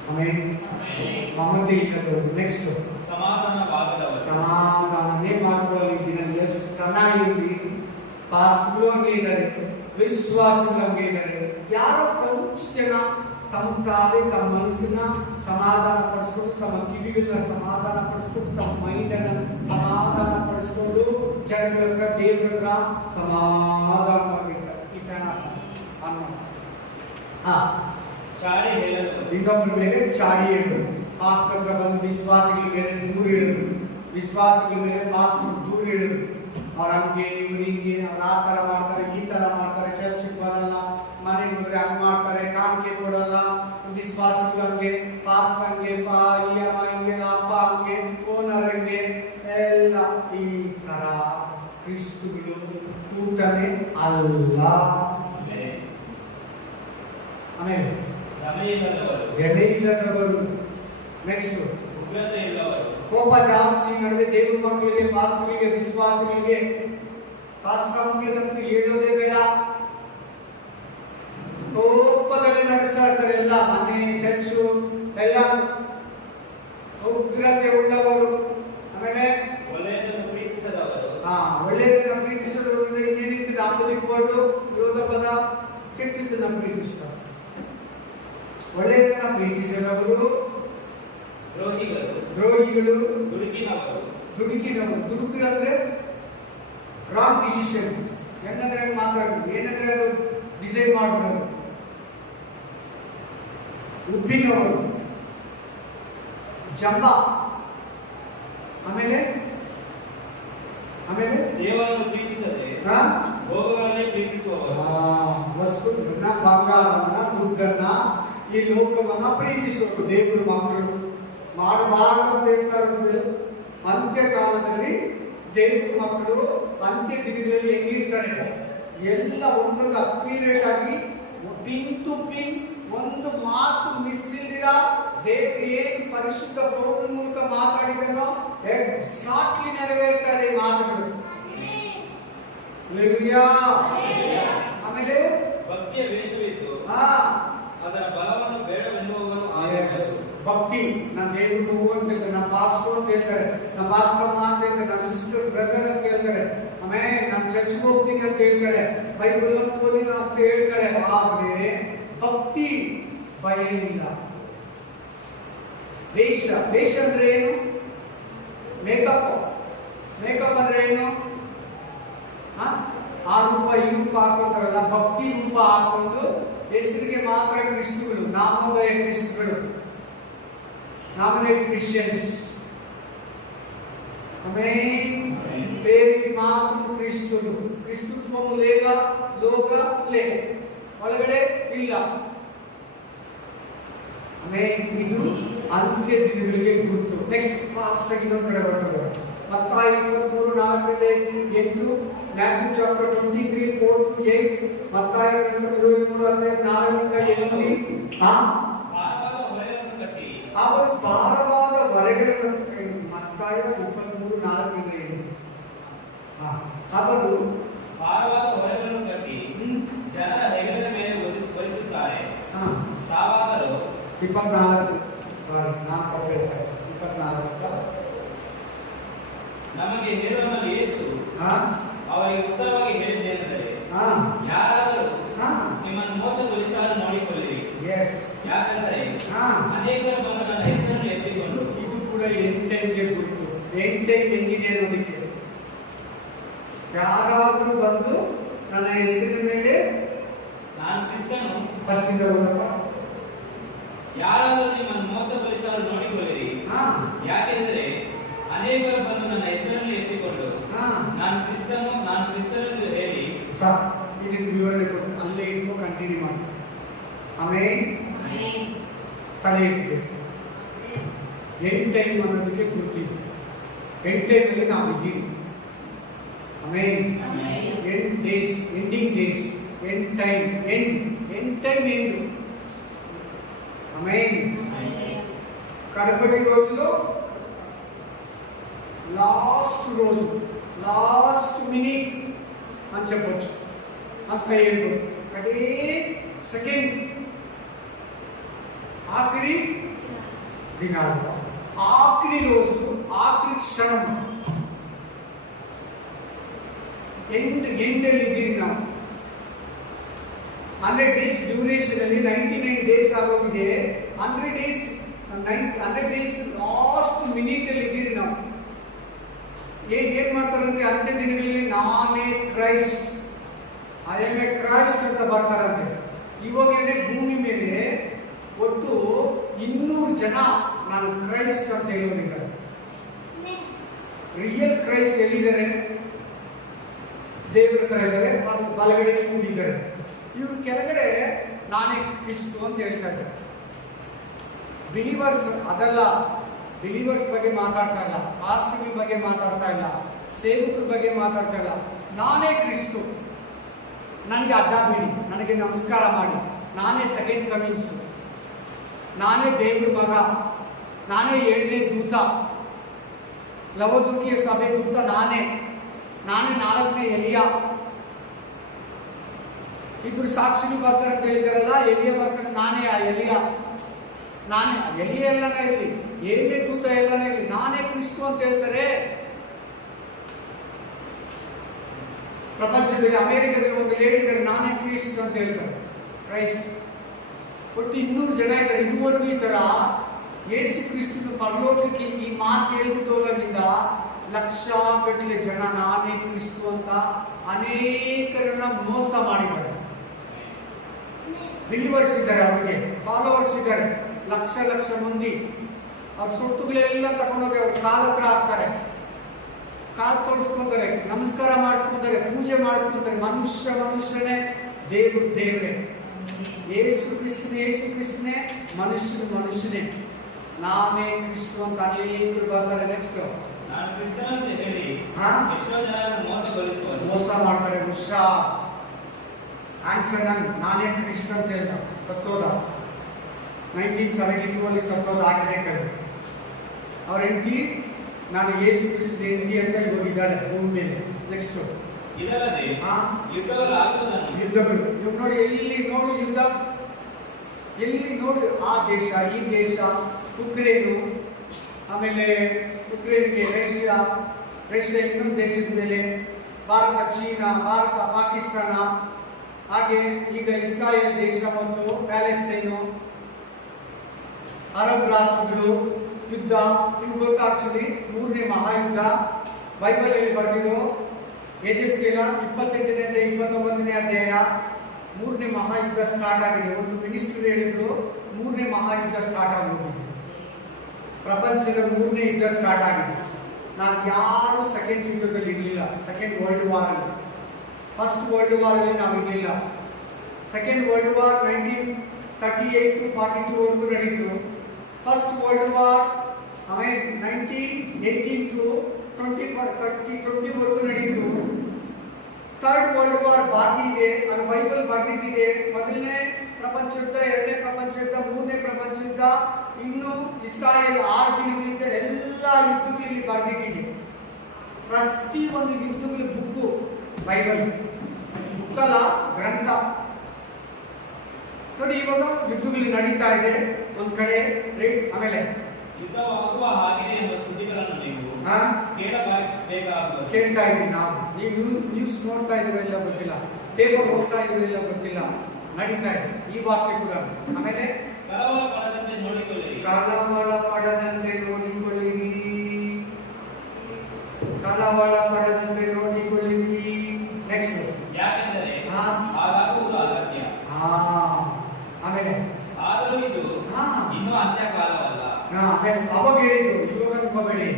ಆಮೇಲೆ ಮಮತೆ ಇಲ್ಲದವರು. ನೆಕ್ಸ್ಟ್ ಸಮಾಧಾನನೇ ಮಾಡ್ಕೊಳ್ಳಿದ್ದೀನಿ. ಎಷ್ಟು ಚೆನ್ನಾಗಿದ್ದೀವಿ. ಪಾಸ್ಗಳು ಹಂಗೆ ಇದ್ದಾರೆ, ವಿಶ್ವಾಸಗಳು ಹಂಗೆ ಇದ್ದಾರೆ. ಯಾರೋ ಕೊಂಚ ಜನ ತಮ್ಮ ತಾವೇ ತಮ್ಮ ಮನಸ್ಸನ್ನ ಸಮಾಧಾನ ಪಡಿಸ್ಕೊಂಡು, ತಮ್ಮ ಕಿವಿಗಳನ್ನ ಸಮಾಧಾನ ಪಡಿಸ್ಕೊಂಡು, ತಮ್ಮ ಮೈಂಡನ್ನ ಸಮಾಧಾನ ಪಡಿಸ್ಕೊಂಡು ಜನಗಳ ಹತ್ರ, ದೇವರ ಹತ್ರ ಸಮಾಧಾನವಾಗಿರ್ತಾರೆ. ಈ ಕಾರಣ ಚಾಡಿ ಹೇಳೋದು, ಇನ್ನೊಬ್ಬರ ಮೇಲೆ ಚಾಡಿ ಹೇಳೋದು. ಪಾಸ್ಟರ್ ಹತ್ರ ಬಂದು ವಿಶ್ವಾಸಿಗಳ ಮೇಲೆ ದೂರ ಹೇಳೋದು, ವಿಶ್ವಾಸಿಗಳ ಮೇಲೆ ಪಾಸ್ಟರ್ ದೂರ ಹೇಳೋದು. ಅವ್ರ ಹಂಗೆ ಇವ್ರು ಹಿಂಗೆ, ಅವ್ರು ಆ ಥರ ಮಾಡ್ತಾರೆ, ಈ ಥರ ಮಾಡ್ತಾರೆ, ಚರ್ಚಿಗೆ ಬರಲ್ಲ, ಮನೆಗೆ ಹೋದ್ರೆ ಹಂಗೆ ಮಾಡ್ತಾರೆ, ಕಾಣಿಕೆ ಕೊಡಲ್ಲ, ವಿಶ್ವಾಸಿಗಳು ಹಂಗೆ, ಪಾಸ್ಟರ್ ಹಂಗೆ, ಈ ಅಮ್ಮ ಹಿಂಗೆ, ಅಪ್ಪ ಹಂಗೆ, ಓನರ್ ಹಂಗೆ ಎಲ್ಲ. ಈ ಥರ ಕ್ರಿಸ್ತುಗಳು ಕೂಟನೇ ಅಲ್ಲ. ಆಮೇಲೆ ಘನೆ ಇಲ್ಲದವರು. ನೆಕ್ಸ್ಟ್ ಉಗ್ರತೆ ಇಲ್ಲವರು. ಕೋಪ ಜಾಸ್ತಿ ನಡುವೆ ದೇವ್ರ ಮಕ್ಕಳಿಗೆ, ಪಾಸ್ಟರ್ಗಳಿಗೆ, ವಿಶ್ವಾಸಿಗಳಿಗೆ, ಪಾಸ್ಟರ್ ಮಕ್ಕಳಿಗಂತೂ ಹೇಳೋದೇ ಬೇಡ. ಕೋಪದಲ್ಲಿ ನಡೆಸ್ತಾ ಇರ್ತಾರೆ ಎಲ್ಲ, ಮನೆ, ಚರ್ಚು ಎಲ್ಲ. ಉಗ್ರತೆ ಉಳ್ಳವರು. ಆಮೇಲೆ ಒಳ್ಳೆಯದನ್ನು ಪ್ರೀತಿಸದವರು. ಒಳ್ಳೆಯದನ್ನು ಪ್ರೀತಿಸೋದ್ರಿಂದ ಇನ್ನೇನಿರ್ತದೆ? ಆಪೋಸಿಟ್ ವರ್ಡ್, ವಿರೋಧ ಪದ, ಕೆಟ್ಟದ್ದನ್ನ ಪ್ರೀತಿಸ್ತಾರೆ. ಒಳ್ಳೆಯದನ್ನ ಪ್ರೀತಿಸಿದವರು ದ್ರೋಹಿಗಳು, ದುಡುಕಿನವರು. ದುಡುಕು ಅಂದ್ರೆ ರಾಂಗ್ ಡಿಸಿಷನ್. ಹೆಂಗಂದ್ರೆ ಮಾತಾಡೋದು, ಏನಂದ್ರೆ ಅದು ಡಿಸೈಡ್ ಮಾಡೋದು. ಉಪ್ಪಿನವರು, ಜಂಬ. ಆಮೇಲೆ ದೇವರನ್ನು ಪ್ರೀತಿಸದೆ ಭೋಗಗಳನ್ನೇ ಪ್ರೀತಿಸುವವರು. ವಸ್ತುಗಳನ್ನ, ಬಂಗಾರವನ್ನ, ದುಡ್ಡನ್ನ, ಈ ಲೋಕವನ್ನ ಪ್ರೀತಿಸುವರು. ದೇವರು ಮಕ್ಕಳು ಮಾಡಬಾರದು ಅಂತ ಹೇಳ್ತಾ ಇರೋದು. ಅಂತ್ಯಕಾಲದಲ್ಲಿ ದೇವ್ರ ಮಕ್ಕಳು ಅಂತ್ಯ ದಿನಗಳಲ್ಲಿ ಹೆಂಗಿರ್ತಾರೆ? ಎಲ್ಲ ಒಂದೊಂದು ಅಕ್ಯುರೇಟ್ ಆಗಿ, ಪಿನ್ ಟು ಪಿನ್, ಒಂದು ಮಾತು ಮಿಸ್ ಇಲ್ದಿರ ದೇವ್ರು ಏನು ಪರಿಶುದ್ಧ ಪೌತ್ರ ಮೂಲಕ ಮಾತಾಡಿದನೋ ಎಕ್ಸಾಕ್ಟ್ಲಿ ನೆರವೇರ್ತಾರೆ ಮಾತುಗಳು. ಆಮೇಲೆ ಭಕ್ತಿಯ ವೇಷವಿದ್ದು ಅದರ ಬಲವನ್ನು ಬೇಡವೆನ್ನುವವರು. ಭಕ್ತಿ, ನನ್ನ ದೇವರು ಮಗು ಅಂತ ಹೇಳ್ತಾರೆ, ನನ್ನ ಪಾಸ್ಟರ್ ಅಂತ ಹೇಳ್ತಾರೆ, ನನ್ನ ಪಾಸ್ಟರ್ ಅಂತ ಹೇಳ್ತಾರೆ, ನನ್ನ ಸಿಸ್ಟರ್ ಬ್ರದರ್ ಅಂತ ಹೇಳ್ತಾರೆ, ಆಮೇಲೆ ನಾನು ಚರ್ಚ್ಗೆ ಹೋಗ್ತೀನಿ ಅಂತ ಹೇಳ್ತಾರೆ, ಬೈಬಲ್ ಓದ್ತೀನಿ ಅಂತ ಹೇಳ್ತಾರೆ. ಆದ್ರೆ ಭಕ್ತಿ ಭಯ ಇಲ್ಲ. ವೇಷ ಅಂದ್ರೆ ಏನು? ಮೇಕಪ್ ಅಂದ್ರೆ ಏನು? ಆ ರೂಪ ಈ ರೂಪ ಹಾಕೊಂತಾರಲ್ಲ, ಭಕ್ತಿ ರೂಪ ಹಾಕೊಂಡು ಹೆಸರಿಗೆ ಮಾತ್ರ ಕ್ರಿಸ್ತುಗಳು, ನಾಮೋದಯ ಕ್ರಿಸ್ತುಗಳು, ನಾಮಿನೇಟ್ ಕ್ರಿಶ್ಚಿಯನ್ಸ್. పేరుకి మాత్రం క్రీస్తుడు. క్రీస్తుత్వము లేక లోక లే ಒಳಗಡೆ ಇಲ್ಲ. ಇದು ಅಂತ್ಯ ದಿನಗಳಿಗೆ ಗುರುತು. ನೆಕ್ಸ್ಟ್ ಫಾಸ್ಟ್ ಆಗಿ ಇನ್ನೊಂದು ಕಡೆ ಬರ್ತದೆ. ಮತ್ತಾಯ 23:4-8, ಮ್ಯಾಥ್ಯೂ ಚಾಪ್ಟರ್ 23:4-8, ಮತ್ತಾಯ 23:4-8. ಅವರು ಭಾರವಾದ ಹೊರೆಗಳನ್ನು ಮತ್ತಾಯ 23:4-8. ಅವರು ಭಾರವಾದ ಹೊರೆಗಳನ್ನು ಕಟ್ಟಿ ಜನರ ಹೆಗಲ ಮೇಲೆ ಹೊರಿಸುತ್ತಾರೆ. ತಾವಾದರೂ 24 ನಾನು ತಪ್ಪೇಳ್ತಾರೆ 24 ನಮಗೆ ಹೇಳುವ ಯೇಸು ಅವರಿಗೆ ಉತ್ತರವಾಗಿ ಹೇಳಿದ್ದೇನೆಂದರೆ, ಯಾರಾದರೂ ನಿಮ್ಮನ್ನು ಮೋಸಗೊಳಿಸಲು ನೋಡಿಕೊಳ್ಳಿರಿ. ಯಾಕಂದರೆ ಅನೇಕರು ಬಂದು ನನ್ನ ಹೆಸರನ್ನು ಎತ್ತಿಕೊಂಡು. ಇದು ಕೂಡ ಎಂಡ್ ಟೈಮ್ಗೆ ಗುರುತು. ಎಂಡ್ ಟೈಮ್ ಹೆಂಗಿದೆ ಅನ್ನೋದಕ್ಕೆ, ಯಾರಾದರೂ ಬಂದು ನನ್ನ ಹೆಸರಿನ ಮೇಲೆ ನಾನು ಕ್ರಿಸ್ತನು. ಫಸ್ಟ್ ಇಂದ ಹೋಗಪ್ಪ. ಯಾರಾದರೂ ನಿಮ್ಮನ್ನು ಮೋಸಗೊಳಿಸಲು ನೋಡಿಕೊಳ್ಳಿರಿ. ಯಾಕೆಂದರೆ ಅನೇಕರು ಬಂದು ನನ್ನ ಹೆಸರನ್ನು ಎತ್ತಿಕೊಂಡು ನಾನು ಕ್ರಿಸ್ತನೆಂದು ಹೇಳಿ. ಇದಕ್ಕೆ ವಿವರಣೆ ಕೊಟ್ಟು ಅಲ್ಲೇ ಇಟ್ಕೊ, ಕಂಟಿನ್ಯೂ ಮಾಡಿ. ಆಮೇಲೆ ತಲೆ ಇಟ್ಬೇಕು. ಎಂಡ್ ಟೈಮ್ ಅನ್ನೋದಕ್ಕೆ ಗುರ್ತಿದೆ. ಎಂಡ್ ಟೈಮಲ್ಲಿ ನಾವು ಇದ್ದೀವಿ. ಆಮೇಲೆ end days, ending days, end time, end time end. Amen. కడపటి రోజులో లాస్ట్ రోజు, లాస్ట్ మినిట్ అని చెప్పొచ్చు. అంత ఏడు ఒకటే సెకండ్, ఆఖరి దినాలు, ఆఖరి రోజు, ఆఖరి క్షణం, ಎಂಡಲ್ಲಿ ಇದ್ದೀರಿ ನಾವು. 100 days ಡ್ಯೂರೇಷನ್ ಅಲ್ಲಿ 99 days ಆಗೋಗಿದೆ. 100 days ಲಾಸ್ಟ್ ಮಿನಿಟ್ ಅಲ್ಲಿ ಇದ್ದೀರಿ ನಾವು. ಏನ್ ಮಾಡ್ತಾರಂತೆ ಅಂತ್ಯ ದಿನಗಳಲ್ಲಿ ನಾನೇ Christ, I am A Christ ಅಂತ ಬರ್ತಾರಂತೆ. ಇವಾಗಲೇ ಭೂಮಿ ಮೇಲೆ ಒಟ್ಟು 200 ಜನ ನಾನು ಕ್ರೈಸ್ಟ್ ಅಂತ ಹೇಳೋರಿದ್ದಾರೆ. ರಿಯಲ್ ಕ್ರೈಸ್ಟ್ ಎಲ್ಲಿದ್ದಾರೆ? ದೇವರ ಹತ್ರ ಇದ್ದಾರೆ, ಬಲಗಡೆ ಕೂತಿದ್ದಾರೆ. ಇವರು ಕೆಳಗಡೆ ನಾನೇ ಕ್ರಿಸ್ತು ಅಂತ ಹೇಳ್ತಾ ಇದ್ದಾರೆ. ಬಿಲೀವರ್ಸ್ ಅದಲ್ಲ, ಬಿಲೀವರ್ಸ್ ಬಗ್ಗೆ ಮಾತಾಡ್ತಾ ಇಲ್ಲ, ಪಾಸ್ಟರ್ಗಳ ಬಗ್ಗೆ ಮಾತಾಡ್ತಾ ಇಲ್ಲ, ಸೇವಕರ ಬಗ್ಗೆ ಮಾತಾಡ್ತಾ ಇಲ್ಲ. ನಾನೇ ಕ್ರಿಸ್ತು, ನನಗೆ ಅಡ್ಡ ಬೇಡಿ, ನನಗೆ ನಮಸ್ಕಾರ ಮಾಡಿ, ನಾನೇ ಸೆಕೆಂಡ್ ಕಮಿಂಗ್ಸ್, ನಾನೇ ದೇವ್ರ ಮಗ, ನಾನೇ 7ನೇ ದೂತ, ಲವೋದಿಕೀಯ ಸಭೆ ದೂತ ನಾನೇ 4ನೇ ಎಲಿಯಾ. ಇಬ್ರು ಸಾಕ್ಷಿಗಳು ಬರ್ತಾರೆ ಅಂತ ಹೇಳಿದಾರಲ್ಲ, ಎಲಿಯಾ ಬರ್ತಾರೆ, ನಾನೇ ಆ ಎಲಿಯಾ, ನಾನೇ ಎಲಿಯಾ ಎಲ್ಲನೇ ಇರಲಿ, 7ನೇ ದೂತ ಎಲ್ಲನೇ ಇರಲಿ, ನಾನೇ ಕ್ರಿಸ್ತು ಅಂತ ಹೇಳ್ತಾರೆ. ಪ್ರಪಂಚದಲ್ಲಿ ಅಮೆರಿಕದಲ್ಲಿ ಒಂದು ಹೇಳಿದ್ದಾರೆ, ನಾನೇ ಕ್ರಿಸ್ತು ಅಂತ ಹೇಳ್ತಾರೆ, ಕ್ರೈಸ್ಟ್. ಒಟ್ಟು 200 ಜನ ಇದ್ದಾರೆ. ಇದುವರೆಗೂ ಈ ತರ ಯೇಸು ಕ್ರಿಸ್ತನ ಪರಲೋಕಕ್ಕೆ ಈ ಮಾತು ಹೇಳ್ಬಿಟ್ಟು ಹೋದಾಗಿಂದ ಲಕ್ಷಗಟ್ಟಲೆ ಜನ ನಾನೇ ಕ್ರಿಸ್ತು ಅಂತ ಅನೇಕರನ್ನ ಮೋಸ ಮಾಡಿದ್ದಾರೆ. ಬಿಲೀವರ್ಸ್ ಇದ್ದಾರೆ, ಅವರಿಗೆ ಫಾಲೋವರ್ಸ್ ಇದ್ದಾರೆ, ಲಕ್ಷ ಮಂದಿ. ಅವ್ರ ಸೊತ್ತುಗಳೆಲ್ಲ ತಗೊಂಡೋಗಿ ಅವ್ರ ಕಾಲ ಹತ್ರ ಹಾಕ್ತಾರೆ, ಕಾಲು ತೊಳ್ಸ್ಕೊಂತಾರೆ, ನಮಸ್ಕಾರ ಮಾಡಿಸ್ಕೊಂತಾರೆ, ಪೂಜೆ ಮಾಡಿಸ್ಕೊಂತಾರೆ. ಮನುಷ್ಯನೇ, ದೇವರೇ. ಯೇಸು ಕ್ರಿಸ್ತನೇ, ಮನುಷ್ಯನೇ. ನಾನೇ ಕ್ರಿಸ್ತು ಅಂತ ಅನೇಕರು ಬರ್ತಾರೆ. ನೆಕ್ಸ್ಟ್ ನಾನು ಕ್ರಿಸ್ತನಂತ ಹೇಳಿ ಎಷ್ಟೋ ಜನರನ್ನು ಮೋಸ ಮಾಡ್ತಾರೆ. ಉಷಾ ಆನ್ಸರ್ ನಾನೇ ಕ್ರಿಸ್ತು ಅಂತ ಹೇಳ್ದ, ಸತ್ತೋದ. 1972 ಅಲ್ಲಿ ಸತ್ತೋದ ಆರ್ಕಿಟೆಕ್ಟ್. ಅವ್ರ ಹೆಂಡತಿ ನಾನು ಯೇಸು ಕ್ರಿಸ್ತನ ಹೆಂಡತಿ ಅಂತ ಇವಾಗಿದ್ದಾರೆ ಭೂಮಿ ಮೇಲೆ. ನೆಕ್ಸ್ಟ್ ಇದಲ್ಲದೆ ಯುದ್ಧಗಳು. ಇವಾಗ ನೋಡಿ, ಎಲ್ಲಿ ನೋಡು ಯುದ್ಧ, ಎಲ್ಲಿ ನೋಡು ಆ ದೇಶ ಈ ದೇಶ, ಉಕ್ರೇನು, ಆಮೇಲೆ ಉಕ್ರೇನ್ಗೆ ರಷ್ಯಾ ಇನ್ನೊಂದು ದೇಶದ ಮೇಲೆ, ಭಾರತ ಚೀನಾ, ಭಾರತ ಪಾಕಿಸ್ತಾನ, ಹಾಗೆ ಈಗ ಇಸ್ರಾಯೇಲ್ ದೇಶ ಮತ್ತು ಪ್ಯಾಲೆಸ್ತೈನು, ಅರಬ್ ರಾಷ್ಟ್ರಗಳು ಯುದ್ಧ. ನಿಮ್ಗೆ ಗೊತ್ತಾ ಆಕ್ಚುಲಿ 3ನೇ ಮಹಾಯುದ್ಧ ಬೈಬಲ್ ಅಲ್ಲಿ ಬರೆದಿರೋ ಯೆಜೆಸ್ಕೇಲ 28ನೇ 29ನೇ ಅಧ್ಯಾಯ. 3ನೇ ಮಹಾಯುದ್ಧ ಸ್ಟಾರ್ಟ್ ಆಗಿದೆ. ಒಂದು ಮಿನಿಸ್ಟ್ರಿ ಹೇಳಿದ್ರು 3ನೇ ಮಹಾಯುದ್ಧ ಸ್ಟಾರ್ಟ್ ಆಗೋಗಿದೆ. ಪ್ರಪಂಚದ 3ನೇ ಯುದ್ಧ ಸ್ಟಾರ್ಟ್ ಆಗಿದೆ. ನಾನು ಯಾರು ಸೆಕೆಂಡ್ ಯುದ್ಧದಲ್ಲಿ ಇರಲಿಲ್ಲ, ಸೆಕೆಂಡ್ ವರ್ಲ್ಡ್ ವಾರ್ ಅಲ್ಲಿ. ಫಸ್ಟ್ ವರ್ಲ್ಡ್ ವಾರ್ ಅಲ್ಲಿ ನಾವು ಇರಲಿಲ್ಲ. ಸೆಕೆಂಡ್ ವರ್ಲ್ಡ್ ವಾರ್ 1938 to 42 ವರೆಗೂ ನಡೀತು. ಫಸ್ಟ್ ವರ್ಲ್ಡ್ ವಾರ್ 1918 to 20 ವರೆಗೂ ನಡೀತು. ಥರ್ಡ್ ವರ್ಲ್ಡ್ ವಾರ್ ಬಾಕಿ ಇದೆ, ಅದು ಬೈಬಲ್ ಬರ್ದಿಟ್ಟಿದೆ. 1ನೇ ಪ್ರಪಂಚ ಯುದ್ಧ, 2ನೇ ಪ್ರಪಂಚ ಯುದ್ಧ, 3ನೇ ಪ್ರಪಂಚ ಯುದ್ಧ, ಇನ್ನು ಇಸ್ರಾಯೇಲ್ 6 ದಿನಗಳಿಂದ ಎಲ್ಲ ಯುದ್ಧಗಳಲ್ಲಿ ಬರ್ದಿಟ್ಟಿದೆ. ಪ್ರತಿ ಒಂದು ಯುದ್ಧಗಳ ಬುಕ್ಕು ಬೈಬಲ್, ಬುಕ್ಕಲ್ಲ ಗ್ರಂಥ. ನೋಡಿ, ಇವಾಗ ಯುದ್ಧಗಳು ನಡೀತಾ ಇದೆ ಒಂದ್ ಕಡೆ. ಆಮೇಲೆ ಯುದ್ಧವಾಗುವ ಹಾಗಿದೆ ಎಂಬ ಸುದ್ದಿಗಳನ್ನು ನೀವು ಕೇಳ್ತಾ ಇದ್ದೀವಿ ನಾವು. ನೀವು ನ್ಯೂಸ್ ನೋಡ್ತಾ ಇದ್ದೀರೋ ಇಲ್ಲ ಗೊತ್ತಿಲ್ಲ, ಪೇಪರ್ ಓದ್ತಾ ಇದ್ದೀರೋ ಇಲ್ಲ ಗೊತ್ತಿಲ್ಲ, ನಡೀತಾ ಇದೆ ಈ ವಾಕ್ಯ ಕೂಡ. ಆಮೇಲೆ ಕಳವಳ ಪಡದಂತೆ ನೋಡಿಕೊಳ್ಳಿರಿ, ಕಳವಳ ಪಡದಂತೆ ನೋಡಿಕೊಳ್ಳಿರಿ, ಕಳವಳ ಪಡದಂತೆ ನೋಡಿಕೊಳ್ಳಿರಿ. ನೆಕ್ಸ್ಟ್, ಯಾಕೆಂದರೆ ಹಾಗಾಗುವುದು ಅಗತ್ಯ. ಆಮೇಲೆ ಆದರೂ ಇದು ಇನ್ನೂ ಅಂತ್ಯಕಾಲವಲ್ಲ. ಅವಾಗ ಹೇಳಿದ್ದು, ಇವಾಗ ಅನ್ಕೋಬೇಡಿ.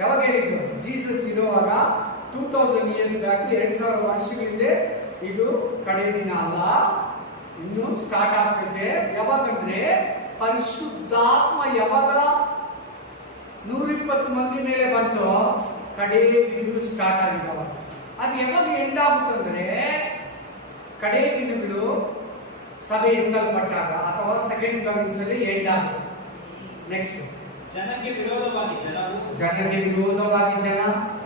ಯಾವಾಗ ಹೇಳಿದ್ದು? ಜೀಸಸ್ ಇರುವಾಗ 2000 years ಬ್ಯಾಕ್, 2000 ವರ್ಷಗಳಿಂದ ಇದು ಕಡೆ ದಿನ ಅಲ್ಲ, ಇನ್ನು ಸ್ಟಾರ್ಟ್ ಆಗ್ತಿದೆ. ಯಾವಾಗಂದ್ರೆ ಪರಿಶುದ್ಧಾತ್ಮ ಯಾವಾಗ 120 ಮಂದಿ ಮೇಲೆ ಬಂತು, ಕಡೆ ದಿನಗಳು ಸ್ಟಾರ್ಟ್ ಆಗಿದವ. ಅದು ಯಾವಾಗ ಎಂಡ್ ಆಗುತ್ತಂದ್ರೆ ಕಡೆ ದಿನಗಳು ಸಭೆ ಎತ್ತಲ್ಪಟ್ಟಾಗ ಅಥವಾ ಸೆಕೆಂಡ್ ಕಮಿಂಗ್ಸ್ ಅಲ್ಲಿ ಎಂಡ್ ಆಗುತ್ತೆ. ನೆಕ್ಸ್ಟ್, ಜನಕ್ಕೆ ವಿರೋಧವಾಗಿ ಜನವು, ಜನಕ್ಕೆ ವಿರೋಧವಾಗಿ ಜನ,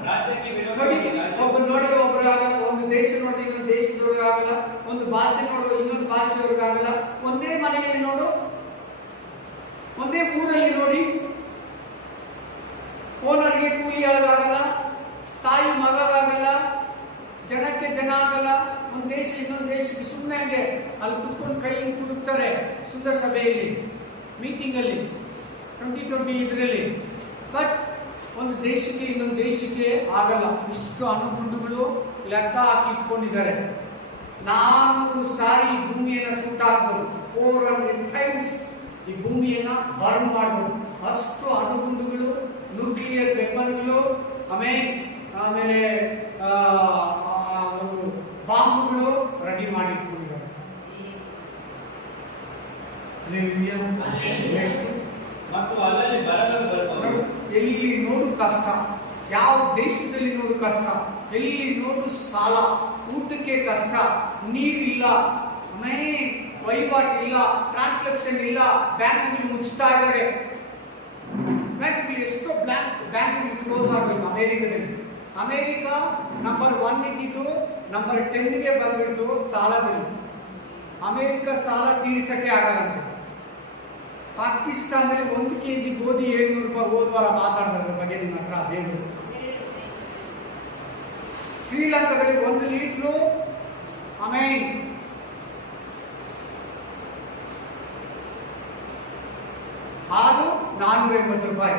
ರಾಜ್ಯಕ್ಕೆ ನೋಡಿ ವಿರೋಧವಾಗಿ ರಾಜ್ಯ. ಒಬ್ಬರು ನೋಡಿ ಒಬ್ಬರು ಆಗಲ್ಲ, ಒಂದು ದೇಶ ನೋಡಿ ಇನ್ನೊಂದು ದೇಶದವ್ರಿಗೆ ಆಗಲ್ಲ, ಒಂದು ಭಾಷೆ ನೋಡು ಇನ್ನೊಂದು ಭಾಷೆಯವ್ರಿಗೆ ಆಗಲ್ಲ, ಒಂದೇ ಮನೆಯಲ್ಲಿ ನೋಡು, ಒಂದೇ ಊರಲ್ಲಿ ನೋಡಿ, ಓನರ್ಗೆ ಕೂಲಿ ಆಳಾಗಲ್ಲ, ತಾಯಿ ಮಗವಾಗಲ್ಲ, ಜನಕ್ಕೆ ಜನ ಆಗಲ್ಲ, ಒಂದು ದೇಶ ಇನ್ನೊಂದು ದೇಶಕ್ಕೆ ಸುಮ್ಮನೆ ಹಂಗೆ ಅಲ್ಲಿ ಕುತ್ಕೊಂಡು ಕೈ ಕುಡುಕ್ತಾರೆ ಶೃಂಗಸಭೆಯಲ್ಲಿ, ಮೀಟಿಂಗಲ್ಲಿ 2020 ಇದರಲ್ಲಿ. ಬಟ್ ಒಂದು ದೇಶಕ್ಕೆ ಇನ್ನೊಂದು ದೇಶಕ್ಕೆ ಆಗಲ್ಲ. ಇಷ್ಟು ಅಣುಗುಂಡುಗಳು ಲೆಕ್ಕ ಹಾಕಿ ಇಟ್ಕೊಂಡಿದ್ದಾರೆ. 400 ಸಾರಿ ಭೂಮಿಯನ್ನು ಸುಟ್ಟಾಕ್ಬೋದು, 400 ಟೈಮ್ಸ್ ಈ ಭೂಮಿಯನ್ನ ಬರ್ನ್ ಮಾಡ್ಬೋದು. ಅಷ್ಟು ಅಣುಗುಂಡುಗಳು, ನ್ಯೂಕ್ಲಿಯರ್ ವೆಪನ್ಗಳು, ಆಮೇಲೆ ಬಾಂಬ್ಗಳು ರೆಡಿ ಮಾಡಿ ಇಟ್ಕೊಂಡಿದ್ದಾರೆ. ಮತ್ತು ಅಲ್ಲಲ್ಲಿ ಬರಗಳು ಬರುವವು. ಎಲ್ಲಿ ನೋಡು ಕಷ್ಟ, ಯಾವ ದೇಶದಲ್ಲಿ ನೋಡು ಕಷ್ಟ, ಎಲ್ಲಿ ನೋಡು ಸಾಲ, ಊಟಕ್ಕೆ ಕಷ್ಟ, ನೀರಿಲ್ಲ, ವಹಿವಾಟು ಇಲ್ಲ, ಟ್ರಾನ್ಸಾಕ್ಷನ್ ಇಲ್ಲ, ಬ್ಯಾಂಕ್ಗಳು ಮುಚ್ಚುತ್ತಾ ಇದ್ದಾರೆ. ಬ್ಯಾಂಕ್ಗಳು ಎಷ್ಟೋ ಬ್ಯಾಂಕ್ಗಳು ಕ್ಲೋಸ್ ಆಗಬೇಕು ಅಮೆರಿಕದಲ್ಲಿ. ಅಮೆರಿಕ ನಂಬರ್ 1 ಇದ್ದಿದ್ದು ನಂಬರ್ 10ಗೆ ಬಂದ್ಬಿಡ್ತು ಸಾಲದಲ್ಲಿ. ಅಮೆರಿಕ ಸಾಲ ತೀರಿಸಕ್ಕೆ ಆಗಲ್ಲಂತೆ. ಪಾಕಿಸ್ತಾನದಲ್ಲಿ 1 kg ಗೋಧಿ 700 ರೂಪಾಯಿ ಹೋದ ವಾರ ಮಾತಾಡಿದ್ರ ಬಗ್ಗೆ ನಿಮ್ಮ ಹತ್ರ ಅದೇನು. ಶ್ರೀಲಂಕಾದಲ್ಲಿ 1 ಲೀಟ್ರು ಹಾಲು 480 ರೂಪಾಯಿ,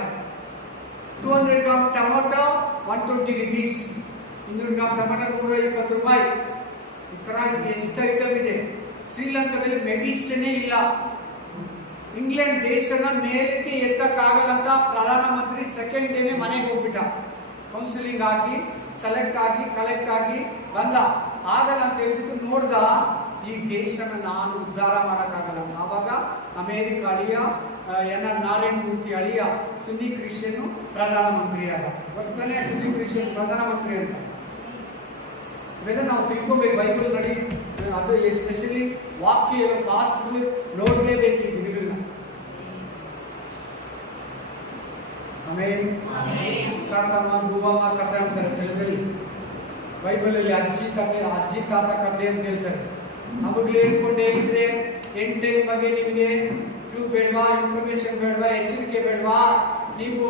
200 gram tomato 120 rupees, 200 gram tomato 120 ರೂಪಾಯಿ. ಈ ತರ ಎಷ್ಟು ಐಟಮ್ ಇದೆ. ಶ್ರೀಲಂಕಾದಲ್ಲಿ ಮೆಡಿಸಿನೇ ಇಲ್ಲ. ಇಂಗ್ಲೆಂಡ್ ದೇಶದ ಮೇಲಕ್ಕೆ ಎತ್ತಕ್ಕಾಗಲ್ಲ ಅಂತ ಪ್ರಧಾನಮಂತ್ರಿ ಸೆಕೆಂಡ್ ಡೇನೆ ಮನೆಗೆ ಹೋಗ್ಬಿಟ್ಟ. ಕೌನ್ಸಿಲಿಂಗ್ ಆಗಿ ಸೆಲೆಕ್ಟ್ ಆಗಿ ಕಲೆಕ್ಟ್ ಆಗಿ ಬಂದ. ಆಗಲ್ಲ ಅಂತ ಹೇಳ್ಬಿಟ್ಟು ನೋಡ್ದ, ಈ ದೇಶನ ನಾನು ಉದ್ಧಾರ ಮಾಡೋಕ್ಕಾಗಲ್ಲ. ಆವಾಗ ಅಮೇರಿಕ ಅಳಿಯ NR ನಾರಾಯಣ ಮೂರ್ತಿ ಅಳಿಯ ಸುನ್ನಿ ಕ್ರಿಶ್ಚಿಯನ್ ಪ್ರಧಾನಮಂತ್ರಿ ಆದ. ಗೊತ್ತಾನೆ ಸುನ್ನಿ ಕ್ರಿಶ್ಚಿಯನ್ ಪ್ರಧಾನಮಂತ್ರಿ ಅಂತ. ಇವೆಲ್ಲ ನಾವು ತಿಳ್ಕೋಬೇಕು. ಬೈಬಲ್ ನಡಿ ಅದು ಎಸ್ಪೆಷಲಿ ವಾಕ್ಯ ಫಾಸ್ಟ್ ನೋಡಲೇಬೇಕು ಈ ದಿನಗಳನ್ನ. ಕಾಕಮ್ಮ ಗುವಮ್ಮ ಕಥೆ ಅಂತಾರೆ ತೆಲುಗಲ್ಲಿ. ಬೈಬಲಲ್ಲಿ ಅಜ್ಜಿ ತಾತ ಕಥೆ ಅಂತ ಹೇಳ್ತಾರೆ. ನಮಗೆ ಹೇಳ್ಕೊಂಡು ಹೇಗಿದ್ರೆ 8 ಟೈಮ್ ಬಗ್ಗೆ ನಿಮಗೆ ಕ್ಲೂ ಬೇಡವಾ, ಇನ್ಫಾರ್ಮೇಶನ್ ಬೇಡವಾ, ಎಚ್ಚರಿಕೆ ಬೇಡವಾ? ನೀವು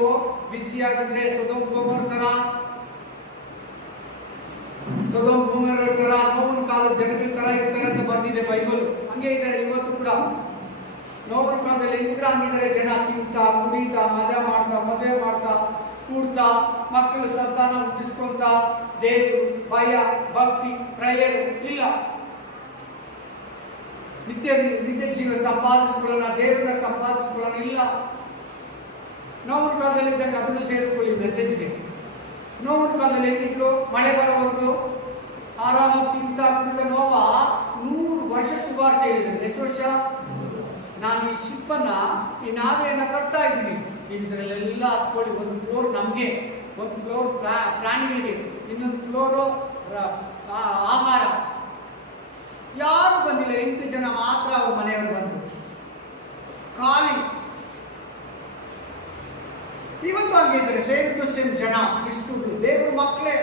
ಬಿಸಿ ಆಗಿದ್ರೆ ಸೊದೋಮ್ ಗೊಮೋರ ತರ ನೋವನ ಕಾಲದ ಜನಗಳ ತರ ಇರ್ತಾರೆ ಅಂತ ಬಂದಿದೆ ಬೈಬಲ್. ಹಂಗೆ ಇದ್ದಾರೆ ಇವತ್ತು ಕೂಡ. ನೋವನ ಕಾಲದಲ್ಲಿ ಹೆಂಗಿದ್ರೆ ಹಂಗಿದ್ದಾರೆ ಜನ. ತಿಂತಾ ಕುಡಿತಾ ಮಜಾ ಮಾಡ್ತಾ ಮದುವೆ ಮಾಡ್ತಾ ಕೂಡ್ತಾ ಮಕ್ಕಳು ಸಂತಾನ ಹುಟ್ಟಿಸ್ಕೊಂತ, ದೇವರು ಭಯ ಭಕ್ತಿ ಪ್ರೇಯರ್ ಇಲ್ಲ. ನಿತ್ಯ ಜೀವ ಸಂಪಾದಿಸ್ಕೊಳ್ಳೋಣ, ದೇವರನ್ನ ಸಂಪಾದಿಸ್ಕೊಳ್ಳೋಣ ಇಲ್ಲ. ನೋವನ ಕಾಲದಲ್ಲಿ ಇದ್ದಾಗ ಅದನ್ನು ಸೇರಿಸ್ಕೊಳ್ಳಿ ಮೆಸೇಜ್ಗೆ. ನೋವನ ಕಾಲದಲ್ಲಿ ಹೆಂಗಿದ್ರು, ಮಳೆ ಬರೋವರೆಗೂ ಆರಾಮಾಗಿ ತಿಂತ ಕುಡಿದ ನೋವ 100 ವರ್ಷ ಸುವಾರ್ತೆ ಹೇಳಿದ್ರು. ಎಷ್ಟು ವರ್ಷ? ನಾನು ಈ ಶಿಪ್ಪನ್ನ ಈ ನಾವೆಯನ್ನ ಕಟ್ತಾ ಇದ್ದೀನಿ, ಇದರಲ್ಲೆಲ್ಲ ಹತ್ಕೊಳ್ಳಿ. ಒಂದು ಫ್ಲೋರ್ ನಮಗೆ, ಒಂದು ಫ್ಲೋರ್ ಪ್ರಾಣಿಗಳಿಗೆ, ಇನ್ನೊಂದು ಫ್ಲೋರು ಆಹಾರ. ಯಾರು ಬಂದಿಲ್ಲ, 8 ಜನ ಮಾತ್ರ ಅವ್ರ ಮನೆಯವರು ಬಂದರು. ಖಾಲಿ. ಇವತ್ತು ಹಾಗೆ ಇದ್ದಾರೆ ಸೇಮ್ ಟು ಸೇಮ್ ಜನ, ಕ್ರಿಸ್ತರು, ದೇವ್ರ ಮಕ್ಕಳೇ.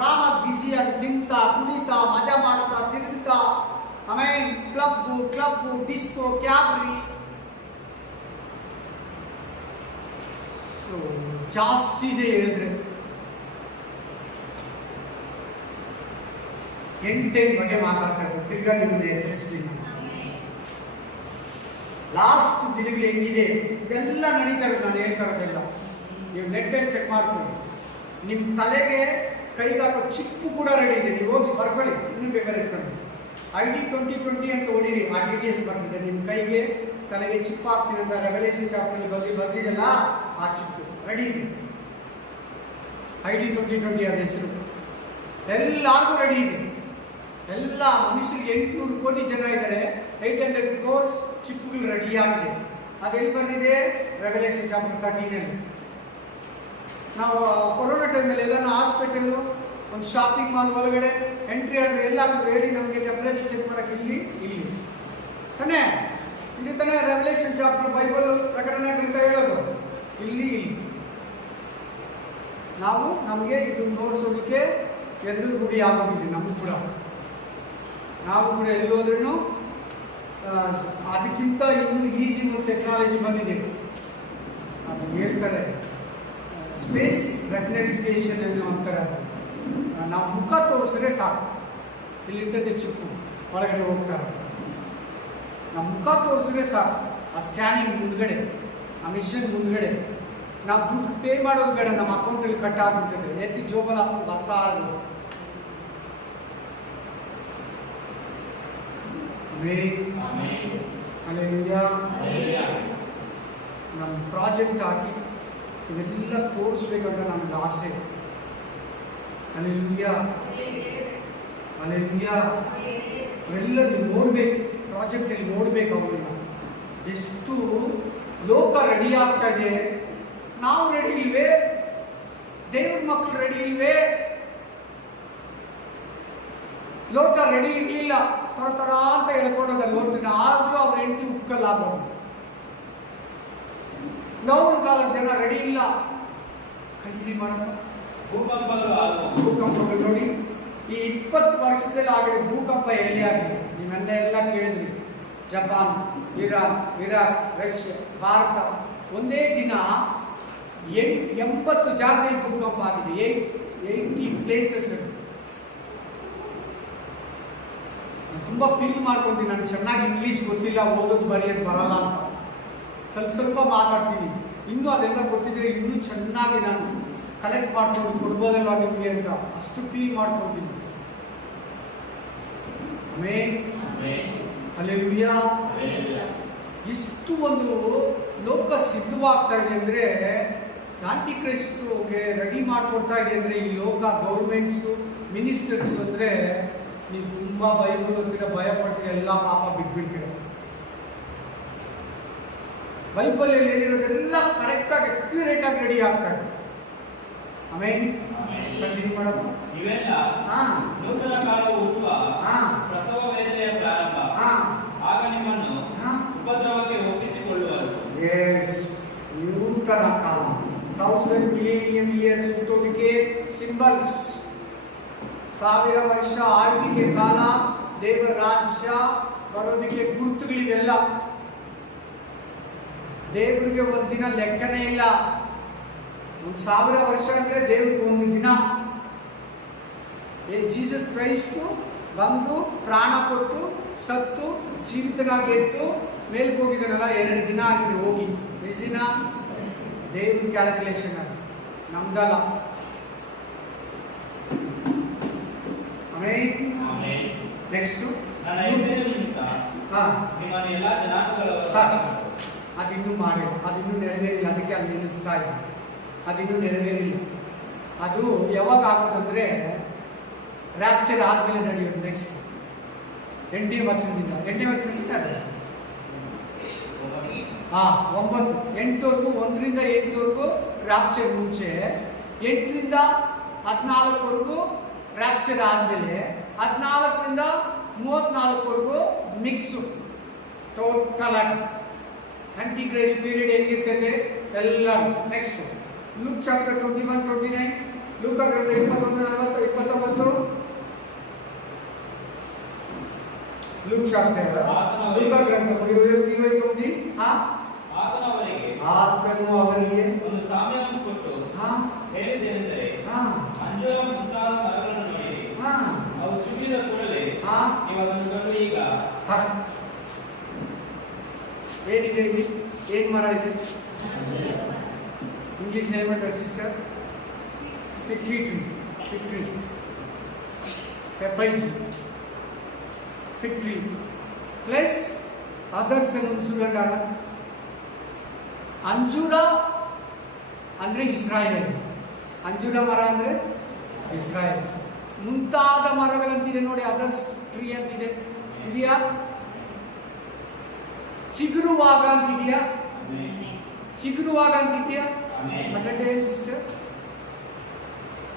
ರಾಮ ಬ್ಯುಸಿಯಾಗಿ ತಿಂತಾ ಕುಡಿತಾ ಮಜಾ ಮಾಡ್ತಾ ತಿರುಗ್ತಾ, ಕ್ಲಬ್ ಡಿಸ್ಕೋ ಕ್ಯಾಬ್ರಿ ಜಾಸ್ತಿ ಇದೆ ಹೇಳಿದ್ರೆ. 8 ಬಗ್ಗೆ ಮಾತಾಡ್ತಾ ಇದ್ದಾರೆ. ತಿರ್ಗಾ ನಿಮ್ಮನ್ನು ಎಚ್ಚರಿಸ್ತೀನಿ. ಲಾಸ್ಟ್ ದಿನಗಳು ಹೆಂಗಿದೆ ಇದೆಲ್ಲ ನಡೀತಾರೆ. ನಾನು ಹೇಳ್ತಾ ಇರೋದೆಲ್ಲ ನೀವು ನೆಟ್ಟಲ್ಲಿ ಚೆಕ್ ಮಾಡ್ಕೊಳ್ಳಿ. ನಿಮ್ಮ ತಲೆಗೆ ಕೈಗಾಕೋ ಚಿಪ್ಪು ಕೂಡ ರೆಡಿ ಇದೆ. ನೀವು ಹೋಗಿ ಬರ್ಕೊಳ್ಳಿ, ಇನ್ನೂ ಬೇಕಾದ್ರೆ ಇಟ್ಕೊಂಡು ID 2020 ಅಂತ ಹೊಡೀರಿ. ಆ ಡೀಟೇಲ್ಸ್ ಬರ್ತಿದೆ. ನಿಮ್ಮ ಕೈಗೆ ತಲೆಗೆ ಚಿಪ್ಪು ಹಾಕ್ತೀನಿ ಅಂತ ರೆವಲ್ಯೂಷನ್ ಚಾಪ್ಟರ್ಲಿ ಬರ್ತಿದೆಯಲ್ಲ, ಆ ಚಿಪ್ಪು ರೆಡಿ ಇದೆ. ID 2020 ಅದ ಹೆಸರು. ಎಲ್ಲರಿಗೂ ರೆಡಿ ಇದೆ. ಎಲ್ಲ ಮನುಷ್ಯರಿಗೆ 800 ಕೋಟಿ ಜನ ಇದ್ದಾರೆ. 800 crores ಚಿಪ್ಪುಗಳು ರೆಡಿ ಆಗಿದೆ. ಅದೆಲ್ಲಿ ಬಂದಿದೆ? ರೆವಲ್ಯೂಷನ್ ಚಾಪ್ಟರ್ 13 ನಾವು ಕೊರೋನಾ ಟೈಮಲ್ಲಿ ಎಲ್ಲ ಹಾಸ್ಪಿಟಲ್, ಒಂದು ಶಾಪಿಂಗ್ ಮಾಲ್ ಒಳಗಡೆ ಎಂಟ್ರಿ ಆದರೆ ಎಲ್ಲಾದರೂ ಹೇಳಿ ನಮಗೆ ಟೆಂಪ್ರೇಚರ್ ಚೆಕ್ ಮಾಡೋಕ್ಕೆ ಇಲ್ಲಿ ತಾನೇ. ಇದು ತಾನೇ ರೆವಲ್ಯೂಷನ್ ಚಾಪ್ಟರ್ ಬೈಬಲ್ ಪ್ರಕಟಣೆ ಅಂತ ಹೇಳೋದು. ನಾವು ನಮಗೆ ಇದು ನೋಡಿಸೋದಕ್ಕೆ ಎರಡು ರೂಢಿ ಆಗೋಗಿದೆ ನಮಗೂ ಕೂಡ. ನಾವು ಕೂಡ ಎಲ್ಲೋದ್ರೂ ಅದಕ್ಕಿಂತ ಇನ್ನೂ ಈಸಿ ಟೆಕ್ನಾಲಜಿ ಬಂದಿದೆ. ಅದು ಹೇಳ್ತಾರೆ ಸ್ಪೇಸ್ ರೆಕಗ್ನೈಸೇಷನ್ ಅನ್ನೋ ಅಂತಾರೆ. ನಾವು ಮುಖ ತೋರಿಸಿದ್ರೆ ಸಾಕು, ಇಲ್ಲಿರ್ತದೆ ಚಿಪ್ಪು ಒಳಗಡೆ ಹೋಗ್ತಾರೆ. ನಾವು ಮುಖ ತೋರಿಸಿದ್ರೆ ಸಾಕು, ಆ ಸ್ಕ್ಯಾನಿಂಗ್ ಮುಂದ್ಗಡೆ, ಆ ಮಿಷನ್ ಮುಂದ್ಗಡೆ ನಾವು ದುಡ್ಡು ಪೇ ಮಾಡೋದು ಬೇಡ, ನಮ್ಮ ಅಕೌಂಟಲ್ಲಿ ಕಟ್ ಆಗ್ಬಿಡ್ತದೆ. ಎತ್ತಿ ಜೋಬಲ್ ಹಾಕೊಂಡು ಬರ್ತಾ ಇರೋದು. ನಮ್ಮ ಪ್ರಾಜೆಕ್ಟ್ ಹಾಕಿ ಇವೆಲ್ಲ ತೋರಿಸ್ಬೇಕಂತ ನಮ್ಗೆ ಆಸೆ. Hallelujah, hallelujah. ಅವೆಲ್ಲ ನೀವು ನೋಡ್ಬೇಕು, ಪ್ರಾಜೆಕ್ಟಲ್ಲಿ ನೋಡ್ಬೇಕು. ಅವ್ರನ್ನ ಎಷ್ಟು ಲೋಕ ರೆಡಿ ಆಗ್ತಾ ಇದೆ, ನಾವು ರೆಡಿ ಇಲ್ವೇ? ದೇವ್ರ ಮಕ್ಕಳು ರೆಡಿ ಇಲ್ವೇ? ಲೋಟ ರೆಡಿ ಇರಲಿಲ್ಲ, ತರ ಅಂತ ಹೇಳ್ಕೊಂಡೋದ ಲೋಟನ. ಆದ್ರೂ ಅವ್ರ ಹೆಂಡತಿ ಉಟ್ಕಲ್ಲಾಗೋದು. ನೋವಿನ ಕಾಲದ ಜನ ರೆಡಿ ಇಲ್ಲ. ಕಂಟಿನ್ಯೂ ಮಾಡೋಣ. ಭೂಕಂಪಗಳು ನೋಡಿ, ಈ 20 ವರ್ಷದಲ್ಲಿ ಆಗಿರೋ ಭೂಕಂಪ ಎಲ್ಲಿ ಆಗಿದೆ? ನೀವೆಲ್ಲ ಕೇಳಿದ್ರಿ. Japan, Iran, Iraq, Russia, Bharat. ಒಂದೇ ದಿನ 80 ಜಾಗದಲ್ಲಿ ಭೂಕಂಪ ಆಗಿದೆ. 80 ಪ್ಲೇಸಸ್. ತುಂಬ ಫೀಲ್ ಮಾಡ್ಕೊಂತೀನಿ. ನಾನು ಚೆನ್ನಾಗಿ ಇಂಗ್ಲೀಷ್ ಗೊತ್ತಿಲ್ಲ, ಓದೋದು ಬರೆಯೋದು ಬರಲ್ಲ ಅಂತ ಸ್ವಲ್ಪ ಮಾತಾಡ್ತೀನಿ. ಇನ್ನೂ ಅದೆಲ್ಲ ಗೊತ್ತಿದ್ರೆ ಇನ್ನೂ ಚೆನ್ನಾಗಿ ನಾನು ಕಲೆಕ್ಟ್ ಮಾಡ್ಕೊಂಡು ಕೊಡ್ಬೋದಲ್ಲ ನಿಮಗೆ ಅಂತ ಅಷ್ಟು ಫೀಲ್ ಮಾಡ್ಕೊತೀನಿ. ಹಲ್ಲೆಲೂಯಾ. ಇಷ್ಟು ಒಂದು ಲೋಕ ಸಿದ್ಧವಾಗ್ತಾ ಇದೆ ಅಂದರೆ, ಆಂಟಿ ಕ್ರೈಸ್ಟ್ಗೆ ರೆಡಿ ಮಾಡಿಕೊಡ್ತಾ ಇದೆ ಅಂದರೆ, ಈ ಲೋಕ ಗೌರ್ಮೆಂಟ್ಸು, ಮಿನಿಸ್ಟರ್ಸ್ ಅಂದರೆ ನೀವು ತುಂಬ ಬೈಬಲ್ ಓದ್ತೀರ, ಭಯಪಟ್ಟು ಎಲ್ಲ ಪಾಪ ಬಿಟ್ಬಿಡ್ತೀರ. ಬೈಬಲಲ್ಲಿ ಹೇಳಿರೋದೆಲ್ಲ ಕರೆಕ್ಟಾಗಿ ಅಕ್ಯುರೇಟಾಗಿ ರೆಡಿ ಆಗ್ತಾರೆ. ಆಮೇಲೆ ಕಂಟಿನ್ಯೂ ಮಾಡಪ್ಪ. ಇವೆಲ್ಲ ನೂತನ ಕಾಲವು ಹುಟ್ಟುವ ಪ್ರಸವ ವೇದನೆಯ ಪ್ರಾರಂಭ. ಆಗ ನಿಮ್ಮನ್ನು ಉಪದ್ರವಕ್ಕೆ ಒಪ್ಪಿಸಿಕೊಳ್ಳುವರು. ಎಸ್, ನೂತನ ಕಾಲ, 1000 ಮಿಲಿಯನ್ ಇಯರ್ಸ್ ಹುಟ್ಟೋದಕ್ಕೆ ಸಿಂಬಲ್ಸ್. 1000 ವರ್ಷ ಆಳ್ವಿಕೆ ಕಾಲ, ದೇವರ ರಾಜ್ಯ ಬರೋದಕ್ಕೆ ಗುರುತುಗಳಿವೆಲ್ಲ. ದೇವರಿಗೆ ಒಂದಿನ ಲೆಕ್ಕನೇ ಇಲ್ಲ. 1000 ವರ್ಷ ಅಂದರೆ ದೇವ್ರಿಗೆ ಒಂದು ದಿನ. ಜೀಸಸ್ ಕ್ರೈಸ್ಟು ಬಂದು ಪ್ರಾಣ ಕೊಟ್ಟು ಸತ್ತು ಜೀವಿತನಾಗಿ ಎದ್ದು ಮೇಲ್ಗೆ ಹೋಗಿದ್ದಾನಲ್ಲ, 2 ದಿನ ಆಗಿದೆ ಹೋಗಿ. ಎಷ್ಟು ದಿನ? ದೇವ್ರ ಕ್ಯಾಲ್ಕುಲೇಷನ್, ಅದು ನಮ್ದಲ್ಲ. ನೆಕ್ಸ್ಟ್ ಅದಿನ್ನೂ ಮಾಡಿ, ಅದಿನ್ನೂ ನೆರವೇರಿಲ್ಲ. ಅದಕ್ಕೆ ಅಲ್ಲಿ ನಿಲ್ಲಿಸ್ತಾ ಇದೆ. ಅದಿನ್ನೂ ನೆರವೇರಿಲ್ಲ. ಅದು ಯಾವಾಗ ಆಗೋದಂದ್ರೆ ರ್ಯಾಪ್ಚರ್ ಆದ್ಮೇಲೆ ನಡೆಯೋದು. ನೆಕ್ಸ್ಟ್ 8ನೇ ವಚನದಿಂದ 8ನೇ ವಚನಕ್ಕಿಂತ 9 8ವರೆಗೂ, 1ರಿಂದ 8ವರೆಗೂ ರ್ಯಾಪ್ಚರ್ ಮುಂಚೆ, 8ರಿಂದ 14ವರೆಗೂ ರ್ಯಾಪ್ಚರ್ ಆದಮೇಲೆ, 14ರಿಂದ 34ವರೆಗೂ ಮಿಕ್ಸು ಟೋಟಲ್ ಆಗಿ. ಆಂಟಿ ಕ್ರೈಸ್ಟ್ ಪೀರಿಯಡ್ ಹೆಂಗಿರ್ತದೆ ಎಲ್ಲ. ನೆಕ್ಸ್ಟ್ ಲೂಕ್ ಚಾಪ್ಟರ್ 21, 29, ಲೂಕ ಗ್ರಂಥ 21, 40, 29. ಲೂಕ್ ಚಾಪ್ಟರ್, ಲೂಕ ಗ್ರಂಥ 29. ಆತನು ಅವರಿಗೆ ಒಂದು ಸಾಮ್ಯವನ್ನು ಕೊಟ್ಟು ಹೇಳಿದ್ದೇನೆಂದರೆ, ಅಂಜೂರ ಮುಂತಾದ ಮರಗಳನ್ನು ನೋಡಿರಿ, ಅವು ಚುಚ್ಚಿದ ಕೂಡಲೇ ನೀವು ಅದನ್ನು ಕಂಡು ಈಗ ಏನಿದೆ ಇಲ್ಲಿ? ಏನು ಮರ ಇದೆ? ಇಂಗ್ಲಿಷ್ ನೇಮ್ ಮಾಡ್ತಾರೆ ಸಿಸ್ಟರ್. ಫಿಗ್ ಟ್ರೀ, ಪೆಪೈಜ್, ಫಿಗ್ ಟ್ರೀ ಪ್ಲಸ್ ಅದರ್ಸ್ ಅನ್ನು. ಅಂಜೂರ ಅಂದರೆ ಇಸ್ರಾಯೇಲ್, ಅಂಜೂರ ಮರ ಅಂದರೆ ಇಸ್ರಾಯೇಲ್ಸ್. ಮುಂತಾದ ಮರಗಳಂತಿದೆ ನೋಡಿ, ಅದರ್ಸ್ ಟ್ರೀ ಅಂತಿದೆ, ಇದೆಯಾ? ಚಿಗುರುವಾಗ ಅಂತಿದೆಯಾ? ಚಿಗುರುವಾಗ ಅಂತಿದೆಯಾ? ಮತ್ತೆ ಏನ್ ಸಿಸ್ಟರ್?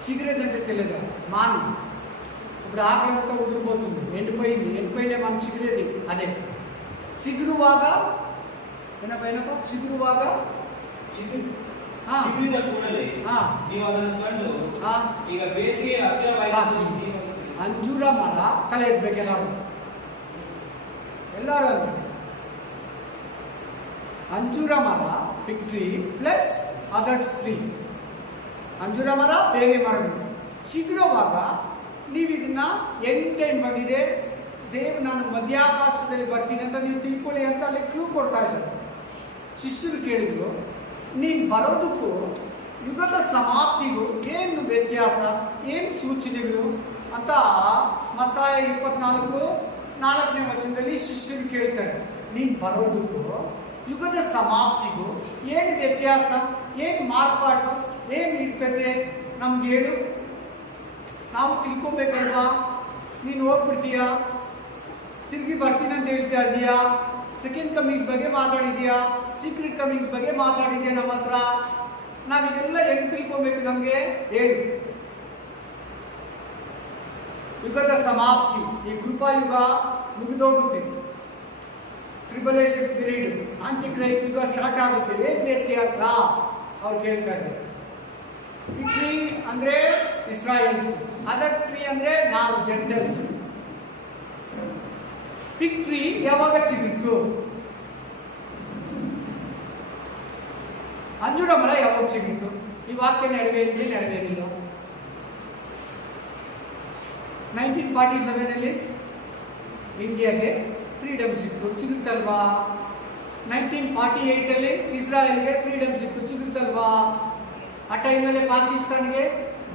ಚಿಗುರದಂತೆ తెలియదు. మాను ఇప్పుడు ఆకలంతా ఉదిరిపోతుంది, ఎండిపోయిన మన చిగురేది అదే. చిగురువాగా చిగురువాగా ಹಾ. ಚಿಗುರಿದ ಕೂಡಲೇ ಹಾ. ನೀವು ಅದನ್ನು ಕಂಡು ಹಾ. ಈಗ ಬೇಸಿಗೆ ಹತ್ತಿರವಾಯಿತು ಸಾಕು. ಎಂದು ನೀವು ಅಂಜೂರ ಮರ ತಲೆ ಎತ್ತಬೇಕು ಎಲ್ಲರೂ. ಎಲ್ಲರೂ ಅನ್ಬೇಕು. ಅಂಜೂರ ಮರ pig tree plus others tree. ಅಂಜೂರ ಮರ ಬೇರೆ ಮರಗಳು ಚಿಗುರುವಾಗ ನೀವು ಇದನ್ನ ಎಂಡ್ ಟೈಮ್ ಬಂದಿದೆ, ದೇವ್ ನಾನು ಮಧ್ಯಾಕಾಶದಲ್ಲಿ ಬರ್ತೀನಿ ಅಂತ ನೀವು ತಿಳ್ಕೊಳ್ಳಿ ಅಂತ ಅಲ್ಲಿ ಕ್ಲೂ ಕೊಡ್ತಾ ಇದ್ದಾರೆ. ಶಿಷ್ಯರು ಕೇಳಿದ್ರು, ನೀನು ಬರೋದಕ್ಕೂ ಯುಗದ ಸಮಾಪ್ತಿಗೂ ಏನು ವ್ಯತ್ಯಾಸ, ಏನು ಸೂಚನೆಗಳು ಅಂತ ಮತ್ತಾಯ 24:4ನೇ ವಚನದಲ್ಲಿ ಶಿಷ್ಯರು ಕೇಳ್ತಾರೆ. ನೀನು ಬರೋದಕ್ಕೂ ಯುಗದ ಸಮಾಪ್ತಿಗೂ ಏನು ವ್ಯತ್ಯಾಸ, ಏನು ಮಾರ್ಪಾಟು, ಏನು ಇರ್ತದೆ ನಮ್ಗೆ ಹೇಳು, ನಾವು ತಿಳ್ಕೊಬೇಕಲ್ವಾ? ನೀನು ಹೋಗ್ಬಿಡ್ತೀಯಾ, ತಿರುಗಿ ಬರ್ತೀನಿ ಅಂತ ಹೇಳ್ತಾ ಇದೀಯಾ, ಸೆಕೆಂಡ್ ಕಮಿಂಗ್ಸ್ ಬಗ್ಗೆ ಮಾತಾಡಿದ್ಯಾ, ಸೀಕ್ರೆಟ್ ಕಮಿಂಗ್ಸ್ ಬಗ್ಗೆ ಮಾತಾಡಿದ್ಯಾ ನಮ್ಮ ಹತ್ರ, ನಾವು ಇದೆಲ್ಲ ಹೆಂಗ್ ತಿಳ್ಕೊಬೇಕು ನಮಗೆ ಹೇಳು. ಯುಗದ ಸಮಾಪ್ತಿ, ಈ ಕೃಪಾಯುಗ ಮುಗಿದೋಗುತ್ತೆ, ಟ್ರಿಬಲೇಷನ್ ಪೀರಿಯಡ್, ಆಂಟಿ ಕ್ರೈಸ್ಟ್ ಯುಗ ಸ್ಟಾರ್ಟ್ ಆಗುತ್ತೆ. ಏನು ವ್ಯತ್ಯಾಸ ಅವ್ರು ಕೇಳ್ತಾ ಇದ್ದಾರೆ. ಈ ಟ್ರೀ ಅಂದ್ರೆ ಇಸ್ರಾಯಲ್ಸ್, ಅದರ್ ಟ್ರೀ ಅಂದ್ರೆ ನಾವು ಜೆಂಟಲ್ಸ್. ಪಿಗ್ ಟ್ರೀ ಯಾವಾಗ ಚಿಗುರಿತು? ಅಂಜೂರ ಮರ ಯಾವಾಗ ಚಿಗುರಿತು? ಈ ವಾಕ್ಯ ನೆರವೇರಿದೆ ನೆರವೇರಿಲ್ಲ? 1947 ಇಂಡಿಯಾಗೆ ಫ್ರೀಡಮ್ ಸಿಕ್ತು, ಚಿಗುತ್ತಲ್ವಾ? 1948 ಇಸ್ರಾಯಲ್ಗೆ ಫ್ರೀಡಮ್ ಸಿಕ್ತು, ಚಿಗುತ್ತಲ್ವಾ? ಆ ಟೈಮಲ್ಲಿ ಪಾಕಿಸ್ತಾನ್ಗೆ,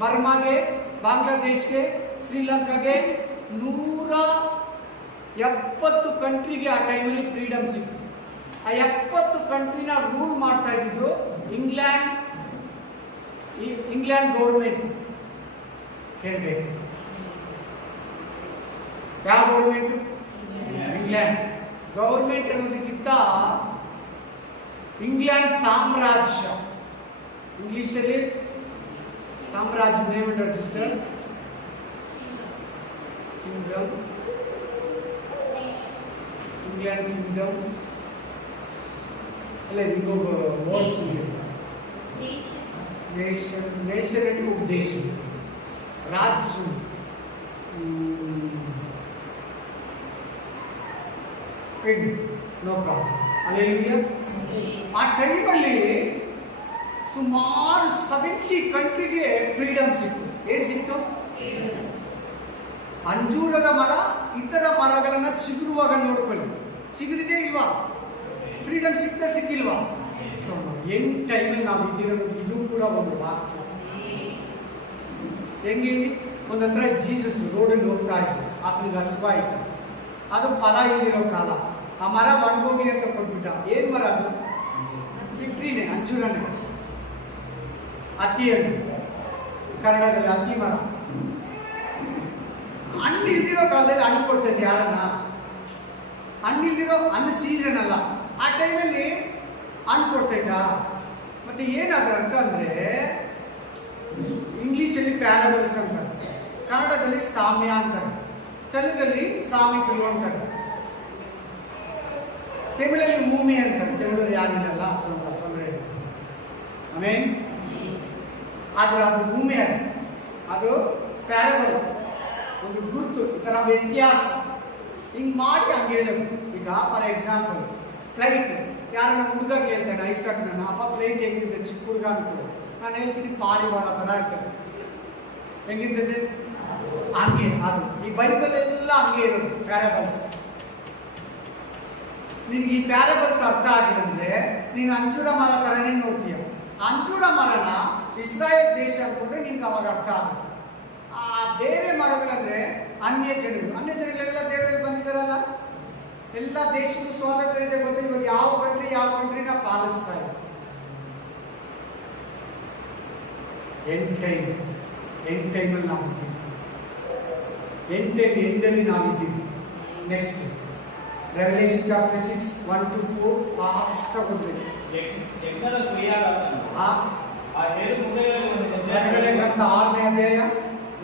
ಬರ್ಮಾಗೆ, ಬಾಂಗ್ಲಾದೇಶ್ಗೆ, ಶ್ರೀಲಂಕಾಗೆ 170 ಕಂಟ್ರಿಗೆ ಆ ಟೈಮಲ್ಲಿ ಫ್ರೀಡಮ್ ಸಿಕ್ತು. ಆ 70 ಕಂಟ್ರಿನ ರೂಲ್ ಮಾಡ್ತಾ ಇದ್ದಿದ್ದು ಇಂಗ್ಲೆಂಡ್ ಗೌರ್ಮೆಂಟ್. ಹೇಳ್ಬೇಕು, ಯಾವ ಗೌರ್ಮೆಂಟ್? ಇಂಗ್ಲೆಂಡ್ ಗೌರ್ಮೆಂಟ್ ಅನ್ನೋದಕ್ಕಿಂತ ಇಂಗ್ಲೆಂಡ್ ಸಾಮ್ರಾಜ್ಯ, ಇಂಗ್ಲಿಷಲ್ಲಿ ಸಾಮ್ರಾಜ್ಯ ಏನ್ಬಿಟ್ಟಾರೆ ಸಿಸ್ಟರ್? ಕಿಂಗ್ಡಮ್, ಇಂಗ್ಲೆಂಡ್ ಕಿಂಗ್ಡಮ್ ಅಲ್ಲ, ಈಗ ವರ್ಡ್ಸ್ ನೇಷನ್, ನೇಷನ್ అంటే ఒక దేశం, రాజ్యం. No problem. ಅಲ್ಲೇಲೂಯಾ. ಆ ಟೈಮಲ್ಲಿ ಸುಮಾರು 70 ಕಂಟ್ರಿಗೆ ಫ್ರೀಡಮ್ ಸಿಕ್ತು. ಏನು ಸಿಕ್ತು? ಅಂಜೂರದ ಮರ ಇತರ ಮರಗಳನ್ನ ಚಿಗುರುವಾಗ ನೋಡ್ಕೊಳ್ಳಿ, ಚಿಗುರಿದೆ ಇಲ್ವಾ? ಫ್ರೀಡಮ್ ಸಿಕ್ತಾ ಸಿಕ್ಕಿಲ್ವಾ? ಸೊ ಎಂಡ್ ಟೈಮಲ್ಲಿ ನಾವು ಇದ್ದಿರೋದು ಇದು ಕೂಡ ಒಂದು ವಾಕ್ಯ. ಹೆಂಗೆ? ಒಂದು ಹತ್ರ ಜೀಸಸ್ ರೋಡಲ್ಲಿ ಹೋಗ್ತಾ ಇತ್ತು, ಆತನಿಗೆ ಹಸುವಾಯಿತು, ಅದು ಫಲ ಇಲ್ದಿರೋ ಕಾಲ. ಆ ಮರ ಒಣಗೋಗ್ಲಿ ಅಂತ ಕೊಟ್ಬಿಟ್ಟ. ಏನು ಮರ ಅದು? ಫಿಕ್ಟ್ರಿನೇ, ಅಂಜೂರನೇ, ಅತ್ತಿಯನ್ನು ಕನ್ನಡದಲ್ಲಿ ಅತ್ತಿ ಮರ. ಹಣ್ಣು ಇಲ್ದಿರೋ ಕಾಲದಲ್ಲಿ ಹಣ್ಣು ಕೊಡ್ತೈತೆ ಯಾರನ್ನ? ಹಣ್ಣು ಇಲ್ದಿರೋ, ಹಣ್ಣು ಸೀಸನ್ ಅಲ್ಲ ಆ ಟೈಮಲ್ಲಿ ಹಣ್ಣು ಕೊಡ್ತೈತಾ? ಮತ್ತೆ ಏನಾದ್ರು ಅರ್ಥ ಅಂದರೆ, ಇಂಗ್ಲೀಷಲ್ಲಿ ಪ್ಯಾರಬಲ್ಸ್ ಅಂತಾರೆ, ಕನ್ನಡದಲ್ಲಿ ಸಾಮ್ಯ ಅಂತಾರೆ, ತೆಲುಗಲ್ಲಿ ಸಾಮಿಕರು ಅಂತಾರೆ, ತಮಿಳಲ್ಲಿ ಭೂಮಿ ಅಂತಾರೆ. ತಮಿಳಲ್ಲಿ ಯಾರಿಲ್ಲ ತೊಂದರೆ ಇಲ್ಲ, ಆಮೇಲೆ ಆದರೆ ಅದು ಭೂಮಿ ಅಲ್ಲ, ಅದು ಪ್ಯಾರಬಲ್, ಒಂದು ಗುರುತು, ಈ ಥರ ವ್ಯತ್ಯಾಸ ಹಿಂಗೆ ಮಾಡಿ ಹಂಗೆ ಹೇಳೋದು. ಈಗ ಫಾರ್ ಎಕ್ಸಾಂಪಲ್ ಫ್ಲೈಟ್, ಯಾರನ್ನ ಹುಡುಗ ಕೇಳ್ತಾನೆ ಐಸಾಕ್, ನನ್ನ ಅಪ್ಪ ಫ್ಲೈಟ್ ಹೆಂಗಿದೆ, ಚಿಕ್ಕ ಹುಡುಗ ಅನ್ಕೊಂಡು ನಾನು ಹೇಳ್ತೀನಿ ಪಾರಿವಾಳ ಥರ ಇರ್ತದೆ. ಹೆಂಗಿರ್ತದೆ? ಹಂಗೆ. ಅದು ಈ ಬೈಬಲ್ ಎಲ್ಲ ಹಂಗೆ ಇರೋದು, ಪ್ಯಾರಬಲ್ಸ್. ನಿನಗೆ ಈ ಪ್ಯಾರಬಲ್ಸ್ ಅರ್ಥ ಆಗಿಲ್ಲ ಅಂದರೆ ನೀನು ಅಂಜೂರ ಮರ ಥರನೇ ನೋಡ್ತೀಯ. ಅಂಜೂರ ಮರನ ಇಸ್ರಾಯೇಲ್ ದೇಶ ಅಂದ್ಕೊಂಡ್ರೆ ನಿನ್ಗೆ ಅವಾಗ ಅರ್ಥ ಆಗುತ್ತೆ. ಆ ಬೇರೆ ಮರಗಳಂದ್ರೆ ಅನ್ಯ ಜನಗಳು, ಅನ್ಯ ಜನಗಳೆಲ್ಲ ದೇವರಲ್ಲಿ ಬಂದಿದ್ದಾರಲ್ಲ, ಎಲ್ಲ ದೇಶಕ್ಕೂ ಸ್ವಾತಂತ್ರ್ಯ ಇದೆ ಗೊತ್ತಿಲ್ಲ. ಇವಾಗ ಯಾವ ಕಂಟ್ರಿನ ಪಾಲಿಸ್ತಾ ಇದೆ. ಎಂಡ್ ಟೈಮಲ್ಲಿ ನಾವು ಇದ್ದೀವಿ. ಎಂಡಲ್ಲಿ ನಾವಿದ್ದೀವಿ. ನೆಕ್ಸ್ಟ್ ರೆವಲ್ಯೂಷನ್ ಚಾಪ್ಟರ್ 6:1-4 ಫಾಸ್ಟ್ ಆಗೋದ್ರಿ. ಯಜ್ಞದ ಕ್ರಿಯಾದಾತನು ಆ ಏಳು ಮುಂದೆಗಳು ಪ್ರಕಟಣೆ ಗ್ರಂಥ 6ನೇ ಅಧ್ಯಾಯ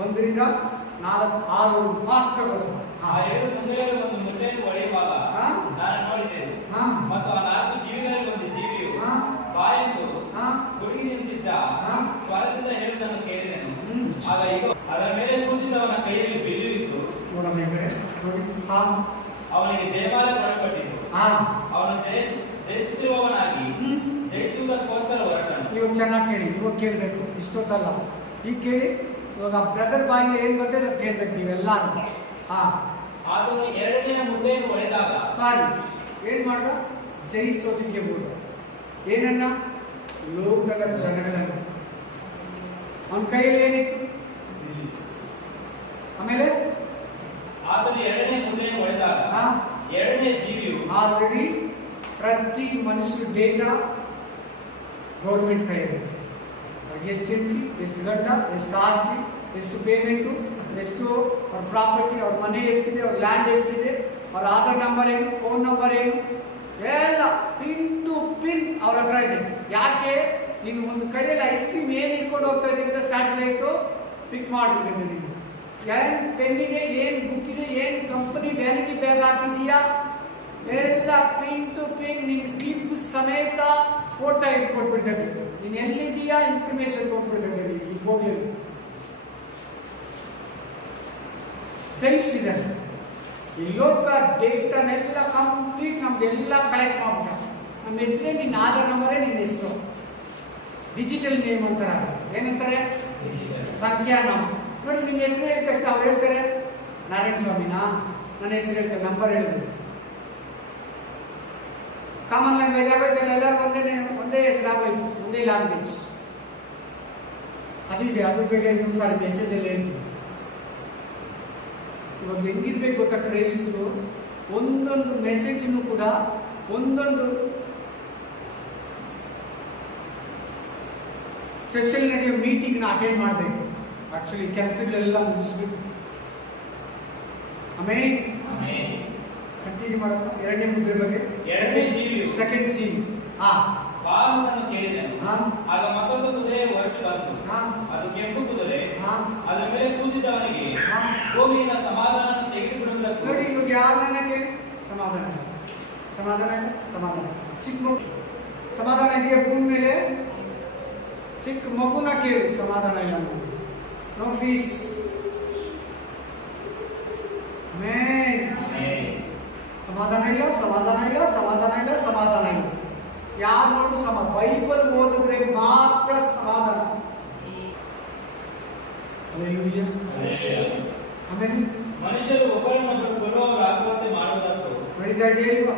1-4-6 ಫಾಸ್ಟ್ ಆಗೋದು. ಆ ಏಳು ಮುಂದೆಗಳು ಒಂದು ಮುಂದೆಯನ್ನು ಒಡೆಯುವಾಗ ನಾನು ನೋಡಿದ್ದೇನೆ, ಮತ್ತು ಆ 4 ಜೀವಿಗಳಲ್ಲಿ ಒಂದು ಜೀವಿಯು ಬಾಯೆಂದು ಗುರುಗಿನಿಂದ ಆಗ ಇಗೋ, ಅದರ ಮೇಲೆ ಕೂತಿದ್ದವನ ಕೈಯಲ್ಲಿ ಬಿಲ್ಲು ಇತ್ತು. ನೋಡಮ್ಮ ಇವ್ರೆ, ನೋಡಿ. ಹಾ, ಅವನಿಗೆ ಜಯಮಾಲೆ ಕೊಡಲ್ಪಟ್ಟಿತು. ಹಾ, ಅವನು ಜಯಿಸುತ್ತಿರುವವನಾಗಿ ಜಯಿಸುವುದಕ್ಕೋಸ್ಕರ ಹೊರಟನು. ಇವಾಗ ಚೆನ್ನಾಗಿ ಕೇಳಿ, ಇವಾಗ ಕೇಳಬೇಕು, ಇಷ್ಟೊತ್ತಲ್ಲ. ಈಗ ಕೇಳಿ, ಇವಾಗ ಬ್ರದರ್ ಬಾಯಿಗೆ ಏನು ಬರ್ತದೆ ಅದು ಕೇಳ್ಬೇಕು ನೀವೆಲ್ಲ. ಹಾ, ಆದರೂ ಎರಡನೆಯ ಮುದ್ದೆಯನ್ನು ಒಡೆದಾಗ ಸಾರಿ ಏನ್ ಮಾಡ್ದ? ಜಯಿಸೋದಿಕ್ಕೆ ಹೋದ. ಏನನ್ನ? ಲೋಕದ ಜನಗಳನ್ನು. ಅವನ ಕೈಯಲ್ಲಿ ಏನಿತ್ತು? ಆಮೇಲೆ ಆದರೂ ಎರಡನೇ ಮುದ್ರೆಯನ್ನು ಒಡೆದಾಗ ಎರಡನೇ ಜೀವಿಯು ಆಲ್ರೆಡಿ ಪ್ರತಿ ಮನುಷ್ಯ ಡೇಟಾ ಗೌರ್ಮೆಂಟ್ ಕೈಯಲ್ಲಿ. ಎಷ್ಟು ಎಂಟ್ರಿ, ಎಷ್ಟು ಗಂಡ, ಎಷ್ಟು ಆಸ್ತಿ, ಎಷ್ಟು ಪೇಮೆಂಟು, ಎಷ್ಟು ಅವ್ರ ಪ್ರಾಪರ್ಟಿ, ಅವ್ರ ಮನೆ ಎಷ್ಟಿದೆ, ಅವ್ರ ಲ್ಯಾಂಡ್ ಎಷ್ಟಿದೆ, ಅವ್ರ ಆಧಾರ್ ನಂಬರ್ ಏನು, ಫೋನ್ ನಂಬರ್ ಏನು, ಎಲ್ಲ ಪಿನ್ ಟು ಪಿನ್ ಅವ್ರ ಹತ್ರ ಇದೆ. ಯಾಕೆ? ನೀನು ಒಂದು ಕೈಯಲ್ಲಿ ಐಸ್ ಕ್ರೀಮ್ ಏನು ಇಟ್ಕೊಂಡು ಹೋಗ್ತಾ ಇದೆ ಅಂತ ಸ್ಯಾಟಲೈಟು ಪಿಕ್ ಮಾಡ್ಬಿಟ್ಟಿದೆ. ನೀನು ಏನು ಪೆನ್ನಿಗೆ, ಏನು ಬುಕ್ಕಿಗೆ, ಏನು ಕಂಪನಿ ವ್ಯಾನಿಟಿ ಬ್ಯಾಗ್ ಹಾಕಿದೀಯಾ, ಎಲ್ಲ ಪಿನ್ ಟು ಪಿನ್ ನಿನ್ನ ಕ್ಲಿಪ್ ಸಮೇತ ಫೋಟೋ ಇಟ್ಕೊಟ್ಬಿಡ್ತದೆ. ನೀನು ಎಲ್ಲಿದೆಯಾ ಇನ್ಫಾರ್ಮೇಶನ್ ಕೊಟ್ಬಿಡ್ತದೆ. ಈಗ ಹೋಗ್ಲಿ ಜಯಿಸಿದ್ದಾರೆ. ಈ ಲೋಕ ಡೇಟಾನೆಲ್ಲ ಕಂಪ್ಲೀಟ್ ನಮ್ಗೆಲ್ಲ ಕಲೆಕ್ಟ್ ಮಾಡ್ಬಿಟ್ಟ. ನಮ್ಮ ಹೆಸರೇ ನಿನ್ನ ಆಧಾರ್ ನಂಬರೇ ನಿನ್ನ ಹೆಸರು. ಡಿಜಿಟಲ್ ನೇಮ್ ಅಂತಾರೆ. ಏನಂತಾರೆ? ಸಂಖ್ಯಾ ನಾಮ. ನೋಡಿ, ನಿಮ್ಮ ಹೆಸರು ಹೇಳಿದ ತಕ್ಷಣ ಅವ್ರು ಹೇಳ್ತಾರೆ ನಾರಾಯಣ ಸ್ವಾಮಿನಾ, ನನ್ನ ಹೆಸರು ಹೇಳ್ತಾರೆ, ನಂಬರ್ ಹೇಳಿದ್ರು. ಕಾಮನ್ ಲ್ಯಾಂಗ್ವೇಜ್ ಆಗೋಯ್ತಲ್ಲ, ಎಲ್ಲರೂ ಒಂದೇ ಹೆಸರು ಆಗೋಯ್ತು, ಒಂದೇ ಲ್ಯಾಂಗ್ವೇಜ್. ಅದಿದೆ, ಅದು ಬೇಗ ಇನ್ನೊಂದು ಸಾರಿ ಮೆಸೇಜಲ್ಲಿ ಹೇಳ್ತೀವಿ. ಇವಾಗ ಹೆಂಗಿರ್ಬೇಕು ಗೊತ್ತಾ ಕ್ರೈಸ್ತರು? ಒಂದೊಂದು ಮೆಸೇಜನ್ನು ಕೂಡ ಒಂದೊಂದು ಚರ್ಚಲ್ಲಿ ನಡೆಯೋ ಮೀಟಿಂಗ್ನ ಅಟೆಂಡ್ ಮಾಡಬೇಕು. ಆಕ್ಚುಲಿ ಕೆಲಸಗಳೆಲ್ಲ ಮುಗಿಸ್ಬೇಕು. ಆಮೇಲೆ ಕಂಟಿನ್ಯೂ ಮಾಡೋಣ. ಎರಡನೇ ಮುದ್ರೆ ಬಗ್ಗೆ, ಎರಡನೇ ಜೀವಿಯು ಸೆಕೆಂಡ್ ಸೀನ್. ಬಾಲನನ್ನು ಕೇಳಿದನು. ಆಗ ಮತ್ತೊಂದು ಕುದುರೆ ಹೊರಟು ಬಂತು. ಅದು ಕೆಂಪು ಕುದುರೆ. ಅದರ ಮೇಲೆ ಕೂತಿದ್ದವನಿಗೆ ಭೂಮಿಯಿಂದ ಸಮಾಧಾನವನ್ನು ತೆಗೆದುಬಿಡುವುದಕ್ಕೂ. ನೋಡಿ, ಇವಾಗ ಯಾರನ್ನ ಕೇಳಿ ಸಮಾಧಾನ, ಸಮಾಧಾನ ಇಲ್ಲ, ಸಮಾಧಾನ. ಚಿಕ್ಕ ಮಗು ಸಮಾಧಾನ ಇದೆಯಾ ಭೂಮಿ ಮೇಲೆ? ಚಿಕ್ಕ ಮಗುನ ಕೇಳಿ ಸಮಾಧಾನ ಇಲ್ಲ. No peace. ಸಮಾಧಾನ ಇಲ್ಲ, ಸಮಾಧಾನ ಇಲ್ಲ, ಸಮಾಧಾನ ಇಲ್ಲ, ಸಮಾಧಾನ ಇಲ್ಲ. ಯಾರು ನೋಡು ಬೈಬಲ್ ಓದಿದ್ರೆ ಮಾತ್ರ ಸಮಾಧಾನ. ಆಮೇಲೆ ಮನುಷ್ಯರು ಒಬ್ಬರನ್ನೊಬ್ಬರು ಕೊಲ್ಲುವವರಾಗುವಂತೆ ಮಾಡುವುದಕ್ಕೂ. ನಡೀತಾ ಇದೆಯಲ್ವಾ?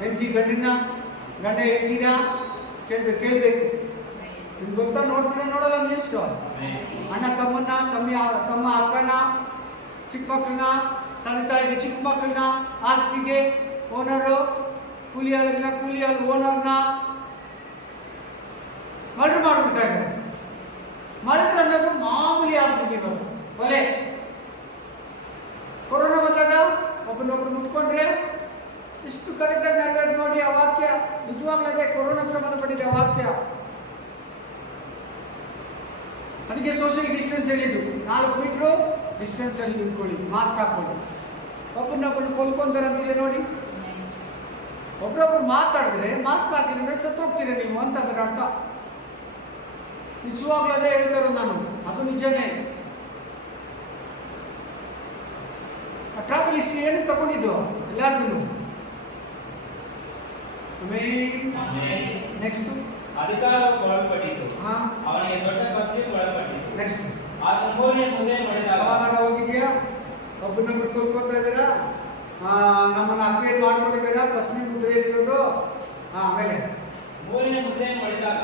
ಹೆಂಡತಿ ಗಂಡ ಹೇಳ್ತೀನ ಕೇಳ್ಬೇಕು. ನಿಮ್ಗೆ ಗೊತ್ತಾ? ನೋಡ್ತೀರಾ ನೋಡಲ್ಲ ನ್ಯೂಸ್? ಅಣ್ಣ ತಮ್ಮನ್ನ, ತಮ್ಮ ಅಕ್ಕನ, ಚಿಕ್ಕ ಮಕ್ಕಳನ್ನ, ತಂದೆ ತಾಯಿಗೆ ಚಿಕ್ಕ ಮಕ್ಕಳನ್ನ, ಆಸ್ತಿಗೆ ಓನರು, ಕೂಲಿ ಓನರ್ನ ಮರ್ಡರ್ ಮಾಡ್ಬಿಡ್ತಾ ಇದ್ದಾರೆ. ಮರ್ಡರ್ ಅನ್ನೋದು ಮಾಮೂಲಿ ಆಗ್ಬಿಟ್ಟಿದೆ. ಕೊಲೆ. ಕೊರೋನಾ ಬಂದಾಗ ಒಬ್ಬನೊಬ್ರು ಮುಟ್ಕೊಂಡ್ರೆ ಇಷ್ಟು ಕರೆಕ್ಟಾಗಿ ನೆರವೇರ್ ನೋಡಿ. ಆ ವಾಕ್ಯ ನಿಜವಾಗ್ಲೇ ಕೊರೋನಾಗೆ ಸಂಬಂಧಪಟ್ಟಿದೆ ಆ ವಾಕ್ಯ. ಅದಕ್ಕೆ ಸೋಷಿಯಲ್ ಡಿಸ್ಟೆನ್ಸ್ ಹೇಳಿದ್ದು. 4 ಮೀಟ್ರು ಡಿಸ್ಟೆನ್ಸ್ ಅಲ್ಲಿ ನಿಂತ್ಕೊಳ್ಳಿ, ಮಾಸ್ಕ್ ಹಾಕೊಳ್ಳಿ. ಒಬ್ಬನೊಬ್ಬರು ಕೊಲ್ಕೊಂತಾರಂತಿದೆ ನೋಡಿ. ಒಬ್ರೊಬ್ರು ಮಾತಾಡಿದ್ರೆ ಮಾಸ್ಕ್ ಹಾಕಿದ್ರೆ ಸತ್ತೋಗ್ತೀರ ನೀವು ಅಂತ ಅದರ ಅರ್ಥ. ನಿಜವಾಗ್ಲೇ ಹೇಳ್ತಾರೆ ನಾನು, ಅದು ನಿಜನೇ. ಟ್ರಾವೆಲ್ ಹಿಸ್ಟ್ರಿ ಏನಕ್ಕೆ ತಗೊಂಡಿದ್ದು ಎಲ್ಲಾರ್ಗು? ನೆಕ್ಸ್ಟ್ ಅಧಿಕಾರವು ಒಳಪಟ್ಟಿತು. ಅವನಿಗೆ ದೊಡ್ಡ ಕತ್ತಿಯು ಒಳಪಟ್ಟಿತು. ನೆಕ್ಸ್ಟ್ ಆತನ ಮೂರನೇ ಮುದ್ರೆಯನ್ನು ಹೊಡೆದಾಗ ಸಮಾಧಾನ ಹೋಗಿದ್ಯಾ? ಒಬ್ಬನೊಬ್ಬರು ಕೊಲ್ಕೋತಾ ಇದ್ದೀರಾ, ನಮ್ಮನ್ನ ಅಪ್ಡೇಟ್ ಮಾಡ್ಕೊಂಡಿದ್ದೀರಾ. ಫಸ್ಟ್ನೇ ಮುದ್ರೆ ಇರೋದು. ಆಮೇಲೆ ಮೂರನೇ ಮುದ್ರೆಯನ್ನು ಹೊಡೆದಾಗ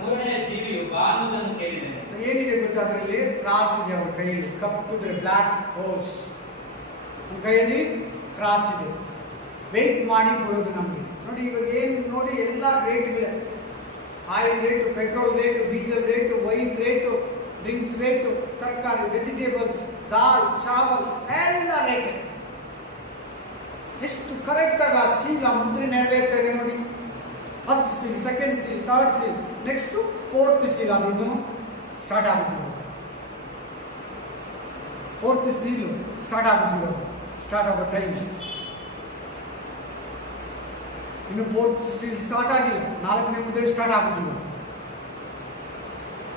ಮೂರನೇ ಜೀವಿಯು ಬಾ ಅನ್ನುವುದನ್ನು ಕೇಳಿದೆ. ಏನಿದೆ ಗೊತ್ತಾ? ಅದರಲ್ಲಿ ತ್ರಾಸ್ ಇದೆ. ಅವ್ರ ಕೈಯಲ್ಲಿ ಕಪ್ಪು ಕುದುರೆ, ಬ್ಲ್ಯಾಕ್ ಹೋರ್ಸ್. ನಮ್ಮ ಕೈಯಲ್ಲಿ ತ್ರಾಸ್ ಇದೆ. ವೆಯ್ಟ್ ಮಾಡಿ ಕೊಡೋದು ನಮಗೆ. ನೋಡಿ, ಇವಾಗ ಏನು ನೋಡಿ, ಎಲ್ಲ ರೇಟ್ಗಳೇ. Oil rate, petrol rate, diesel rate, wine rate, drinks rate, ತರಕಾರಿ, ವೆಜಿಟೇಬಲ್ಸ್, ದಾಲ್, ಚಾವಲ್ ಎಲ್ಲ ರೇಟ್. ಎಷ್ಟು ಕರೆಕ್ಟಾಗಿ ಆ ಸೀಲ್, ಆ ಮುದ್ರೆ ನೆರವೇರ್ತಾ ಇದೆ ನೋಡಿ. First seal, second seal, third seal, next 4th seal. ಅದನ್ನು ಸ್ಟಾರ್ಟ್ ಆಗುತ್ತಿದೆ. 4th ಸೀಲು ಸ್ಟಾರ್ಟ್ ಆಗುತ್ತಿದೆ. ಸ್ಟಾರ್ಟ್ ಆಗೋ ಟೈಮ್ ಇನ್ನು 4th ಸೀಲ್ ಸ್ಟಾರ್ಟ್ ಆಗಿಲ್ಲ. 4ನೇ ಮುದ್ರೆ ಸ್ಟಾರ್ಟ್ ಆಗುತ್ತಿಲ್ಲ.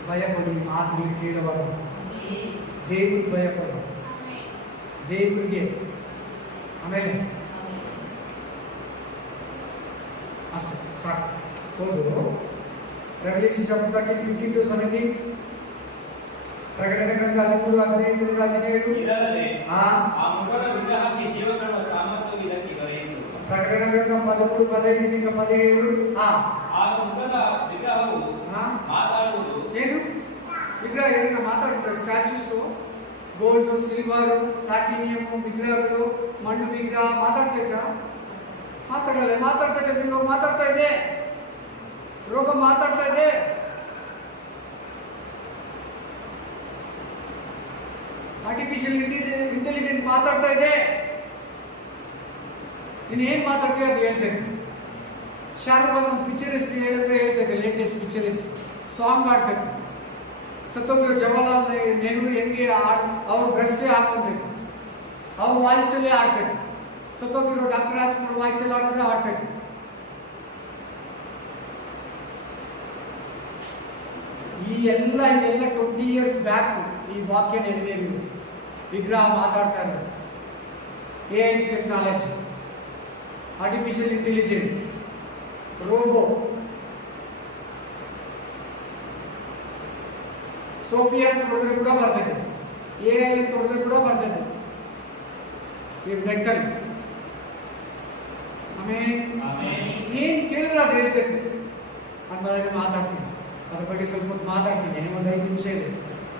ಭಯಪಡಿ, ಮಾತುಗಳು ಕೇಳಬಾರದು. ದೇವ್ರಿಗೆ ಭಯಪಡು, ದೇವರಿಗೆ. ಆಮೇಲೆ ಅಷ್ಟೇ ಸಾಕು. ಹೋದು ರೆವಲ್ಯೂಷನ್ ಚಾಪ್ಟರ್ 15-17, ಪ್ರಕಟಣೆ ಗ್ರಂಥ 13-15-17. ಇದಲ್ಲದೆ ಆ ಮೃಗದ ವಿಗ್ರಹಕ್ಕೆ ಜೀವ ಕೊಡುವ ಸಾಮರ್ಥ್ಯವು ಇದಕ್ಕೆ ದೊರೆಯಿತು. ಪ್ರಕಟಣೆ ಗ್ರಂಥ 13-15-17. ಆಗ ಮೃಗದ ವಿಗ್ರಹವು ಮಾತಾಡುವುದು. ಏನು ವಿಗ್ರಹ? ಏನನ್ನ ಮಾತಾಡ್ತಾರೆ? ಸ್ಟ್ಯಾಚ್ಯೂಸು, ಗೋಲ್ಡ್, ಸಿಲ್ವರ್, ಪ್ಲಾಟಿನಿಯಂ ವಿಗ್ರಹಗಳು, ಮಣ್ಣು ವಿಗ್ರಹ ಮಾತಾಡ್ತಾ ಮಾತಾಡಲ್ಲ. ಮಾತಾಡ್ತಾ ಇದೆ, ಇವಾಗ ಮಾತಾಡ್ತಾ ಇದೆ, ರೋಗ ಮಾತಾಡ್ತಾ ಇದೆ. ಆರ್ಟಿಫಿಷಿಯಲ್ ಇಂಟೆಲಿಜೆಂಟ್ ಮಾತಾಡ್ತಾ ಇದೆ. ನೀನು ಏನ್ ಮಾತಾಡ್ತೀವಿ ಅದು ಹೇಳ್ತೇನೆ. ಶಾರುಖ್ ಖಾನ್ ಒಂದು ಪಿಕ್ಚರ್ ಹೆಸರು ಹೇಳಿದ್ರೆ ಹೇಳ್ತೈತೆ, ಲೇಟೆಸ್ಟ್ ಪಿಕ್ಚರ್ ಹೆಸರು, ಸಾಂಗ್ ಆಡ್ತೈತೆ. ಸತ್ತೋಗಿರೋ ಜವಾಹರ್ಲಾಲ್ ನೆಹರು ಹೆಂಗೆ ಅವ್ರ ಡ್ರೆಸ್ಸೇ ಹಾಕೊಂತೈತೆ, ಅವ್ರ ವಾಯ್ಸಲ್ಲೇ ಆಡ್ತೈತೆ. ಸತ್ತೋಗಿರೋ ಡಾಕ್ಟರ್ ರಾಜ್ಕುಮಾರ್ ವಾಯ್ಸಲ್ಲಿ ಆಡಿದ್ರೆ ಆಡ್ತೈತೆ. ಈ ಎಲ್ಲ 20 years ಬ್ಯಾಕ್ ಈ ವಾಕ್ಯ ನೆರವೇರಿದೆ. ವಿಗ್ರಹ ಮಾತಾಡ್ತಾ ಇದ್ದಾರೆ. AI technology, artificial intelligent, robo, Sophia ಅಂತ ಹೊಡೆದ್ರೆ ಕೂಡ ಬರ್ತೈತೆ, AI ಅಂತ ಹೊಡೆದ್ರೆ ಕೂಡ ಬರ್ತೈತೆ. ಈ ಮೆಂಟಲ್ ಆಮೇಲೆ ಏನ್ ಕೇಳಿದ್ರೆ ಅದು ಹೇಳ್ತೈತೆ. ಅಂದಾಗ ಮಾತಾಡ್ತೀನಿ, ಅದ್ರ ಬಗ್ಗೆ ಸ್ವಲ್ಪ ಹೊತ್ತು ಮಾತಾಡ್ತೀನಿ. ಒಂದು 5 ನಿಮಿಷ ಇದೆ.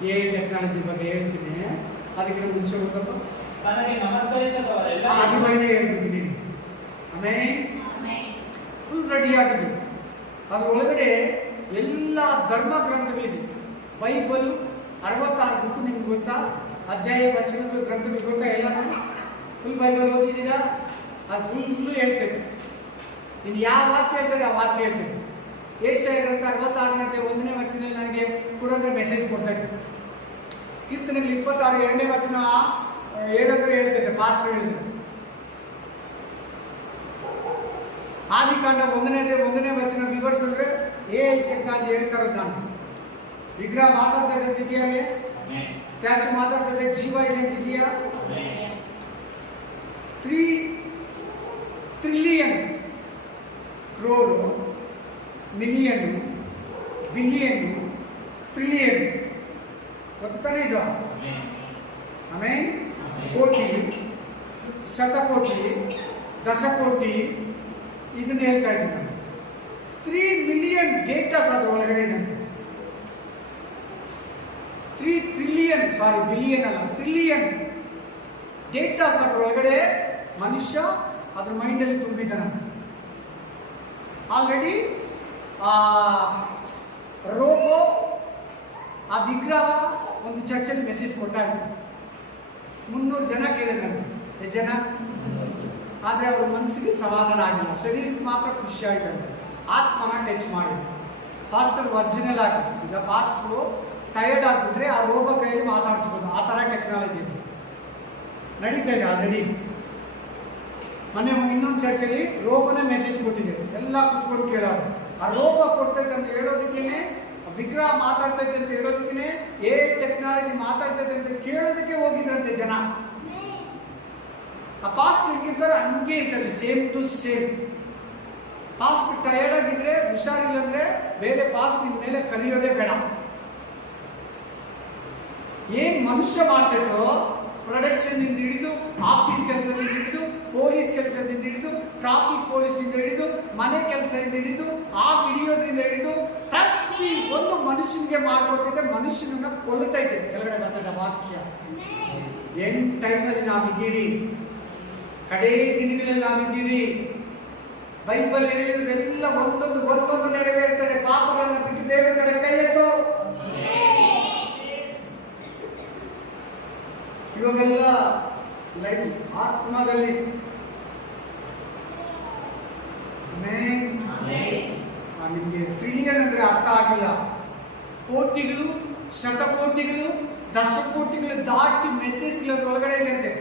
AI ಟೆಕ್ನಾಲಜಿ ಬಗ್ಗೆ ಹೇಳ್ತೀನಿ. ಅದಕ್ಕಿಂತ ಮುಂಚೆ ಹೋಗಪ್ಪ ತನಗೆ ನಮಸ್ಕರಿಸದವರೆಲ್ಲ ಅದ್ರ ಬಗ್ಗೆ ಹೇಳ್ಬಿಡ್ತೀನಿ. ಆಮೇಲೆ ಫುಲ್ ರೆಡಿ ಆಗಿದೆ. ಅದ್ರೊಳಗಡೆ ಎಲ್ಲ ಧರ್ಮ ಗ್ರಂಥಗಳಿದೆ. ಬೈಬಲ್ 66 ಬುಕ್ ನಿಮ್ಗೆ ಗೊತ್ತಾ? ಅಧ್ಯಾಯ ವಚನದ ಗ್ರಂಥಗಳು ಗೊತ್ತಾ? ಎಲ್ಲ ಫುಲ್ ಬೈಬಲ್ ಓದಿದ್ದೀರಾ? ಅದು ಫುಲ್ಲು ಹೇಳ್ತೇನೆ. ನೀನು ಯಾವ ವಾಕ್ಯ ಹೇಳ್ತದೆ ಆ ವಾಕ್ಯ ಹೇಳ್ತೇನೆ. ಏಷ್ಯಾ ಗ್ರಂಥ 66ನೇ 1ನೇ ವಚನದಲ್ಲಿ ನನಗೆ ಕೂಡ ಮೆಸೇಜ್ ಕೊಡ್ತಾ ಇದ್ದೆ. ಕೀರ್ತನೆಗಳು 26 2ನೇ ವಚನ ಏನಂದ್ರೆ ಹೇಳ್ತೈತೆ, ಪಾಸ್ಟರ್ ಹೇಳಿದ್ರು. ಆದಿಕಾಂಡ 1ನೇ ವಚನ ವಿವರಿಸಿದ್ರೆ AI ಟೆಕ್ನಾಲಜಿ ಹೇಳ್ತಾ ಇರೋದು ನಾನು. ವಿಗ್ರಹ ಮಾತಾಡ್ತಾ ಇದೆ ಅಂತಿದೆಯಾ? ಸ್ಟ್ಯಾಚು ಮಾತಾಡ್ತಾ ಇದೆ, ಜೀವ ಇದೆ ಅಂತಿದೆಯಾ? 3 trillion crore, million, billion, trillion ಗೊತ್ತಾನೆ ಇದು. ಆಮೇಲೆ ಕೋಟಿ, ಶತಕೋಟಿ, ದಶಕೋಟಿ ಇದನ್ನ ಹೇಳ್ತಾ ಇದ್ದೀನಿ ನಾನು. 3 million ಡೇಟಾಸ್ ಅದ್ರ ಒಳಗಡೆ ಇದೆ. 3 trillion, ಸಾರಿ ಬಿಲಿಯನ್ ಅಲ್ಲ, ಟ್ರಿಲಿಯನ್ ಡೇಟಾಸ್ ಅದ್ರ ಒಳಗಡೆ ಮನುಷ್ಯ ಅದ್ರ ಮೈಂಡಲ್ಲಿ ತುಂಬಿದ್ದಾನೆ. ಆಲ್ರೆಡಿ ರೋಬೋ ಆ ವಿಗ್ರಹ ಒಂದು ಚರ್ಚಲ್ಲಿ ಮೆಸೇಜ್ ಕೊಟ್ಟಾಯಿತು. 300 ಜನ ಕೇಳಿದ್ರಂತೆ. ಎಷ್ಟು ಜನ? ಆದರೆ ಅವ್ರ ಮನಸ್ಸಿಗೆ ಸಮಾಧಾನ ಆಗಿಲ್ಲ, ಶರೀರಕ್ಕೆ ಮಾತ್ರ ಖುಷಿ ಆಯ್ತಂತೆ. ಆತ್ಮನ ಟಚ್ ಮಾಡಿದ್ರು. ಫಾಸ್ಟರ್ ಒರಿಜಿನಲ್ ಆಗಿ, ಈಗ ಫಾಸ್ಟ್ರು ಟಯರ್ಡ್ ಆಗಿಬಿಟ್ರೆ ಆ ರೋಬೋ ಕೈಯಲ್ಲಿ ಮಾತಾಡಿಸ್ಬೋದು. ಆ ಥರ ಟೆಕ್ನಾಲಜಿ ನಡೀತಾ ಇದೆ ಆಲ್ರೆಡಿ. ಮೊನ್ನೆ ಇನ್ನೊಂದು ಚರ್ಚಲ್ಲಿ ರೋಬೋನೇ ಮೆಸೇಜ್ ಕೊಟ್ಟಿದೆ, ಎಲ್ಲ ಕುತ್ಕೊಂಡು ಕೇಳೋರು. ಆ ರೋಬೋ ಕೊಡ್ತೈತೆ ಅಂತ ಹೇಳೋದಕ್ಕೇನೆ, ವಿಗ್ರಹ ಮಾತಾಡ್ತೈತೆ ಅಂತ ಹೇಳೋದಕ್ಕೇನೆ, AI ಟೆಕ್ನಾಲಜಿ ಮಾತಾಡ್ತೈತೆ ಅಂತ ಕೇಳೋದಕ್ಕೆ ಹೋಗಿದ್ರಂತೆ ಜನ. ಆ ಪಾಸ್ಟ್ ಇರ್ಕಿಂತಾರೆ ಹಂಗೆ ಇರ್ತದೆ, same to same. Past tired ಆಗಿದ್ರೆ, ಹುಷಾರಿಲ್ಲ ಅಂದ್ರೆ ಬೇರೆ ಪಾಸ್ಟ್ ನಿನ್ ಮೇಲೆ ಕಲಿಯೋದೇ ಬೇಡ. ಏನ್ ಮನುಷ್ಯ ಮಾಡ್ತೈತೋ, ಪ್ರೊಡಕ್ಷನ್ ಇಂದ ಹಿಡಿದು, ಆಫೀಸ್ ಕೆಲಸದಿಂದ ಹಿಡಿದು, ಪೊಲೀಸ್ ಕೆಲಸದಿಂದ ಹಿಡಿದು, ಟ್ರಾಫಿಕ್ ಪೊಲೀಸಿಂದ ಹಿಡಿದು, ಮನೆ ಕೆಲಸದಿಂದ ಹಿಡಿದು, ಆ ಹಿಡಿಯೋದ್ರಿಂದ ಹಿಡಿದು ಪ್ರತಿ ಒಂದು ಮನುಷ್ಯನಿಗೆ ಮಾಡ್ಕೊಡ್ತೈತೆ, ಮನುಷ್ಯನನ್ನ ಕೊಲ್ಲುತ್ತೈತೆ. ಕೆಳಗಡೆ ಬರ್ತದೆ ವಾಕ್ಯ. ಎಂಡ್ ಟೈಮಲ್ಲಿ ನಾವಿದ್ದೀರಿ, ಕಡೇ ದಿನಗಳಲ್ಲಿ ನಾವಿದ್ದೀರಿ. ಬೈಬಲ್ ಹೇಳಿರೋದೆಲ್ಲ ಒಂದೊಂದು ನೆರವೇರ್ತದೆ. ಪಾಪಗಳನ್ನು ಬಿಟ್ಟು ದೇವರ ಕಡೆ ಕೈ ಎತ್ತು. ಇವಾಗೆಲ್ಲ ಲೈಫ್ ಆತ್ಮದಲ್ಲಿ ನಿಮಗೆ ಟ್ರಿಲಿಯನ್ ಅಂದ್ರೆ ಅರ್ಥ ಆಗಿಲ್ಲ. ಕೋಟಿಗಳು, ಶತಕೋಟಿಗಳು, ದಶಕೋಟಿಗಳು ದಾಟಿ ಮೆಸೇಜ್ಗಳು ಒಳಗಡೆ ಇದೆ ಅಂತೆ.